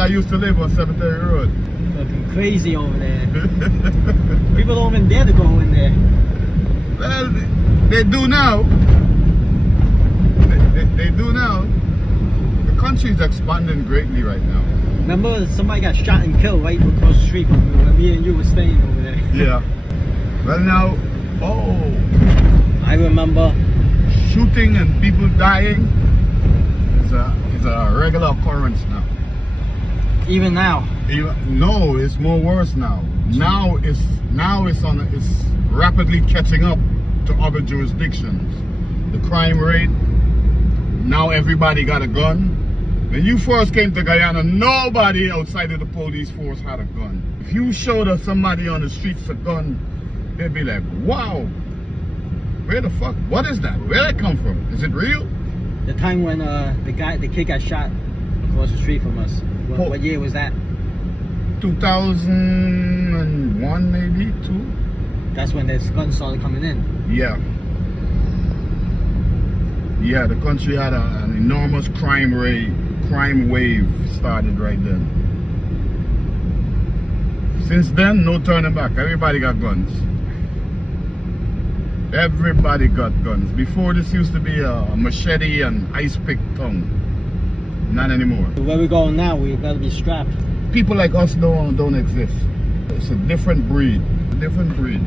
I used to live, on Cemetery Road. Fucking crazy over there. People don't even dare to go in there. Well, they do now. They do now. The country's expanding greatly right now. Remember, somebody got shot and killed right across the street from where me and you were staying over there. Yeah. Well, now, I remember shooting and people dying is a regular occurrence now. even now. No, it's more worse now. Now it's rapidly catching up to other jurisdictions. The crime rate, now everybody got a gun. When you first came to Guyana, nobody outside of the police force had a gun. If you showed us somebody on the streets a gun, they'd be like, wow, where the fuck, what is that? Where did it come from? Is it real? The time when the kid got shot across the street from us. What year was that? 2001 maybe, 2? That's when the guns started coming in. Yeah. Yeah, the country had an enormous crime wave started right then. Since then, no turning back. Everybody got guns. Everybody got guns. Before, this used to be a machete and ice pick tongue. Not anymore. Where we're going now, we've got to be strapped. People like us don't exist. It's a different breed. Different breed.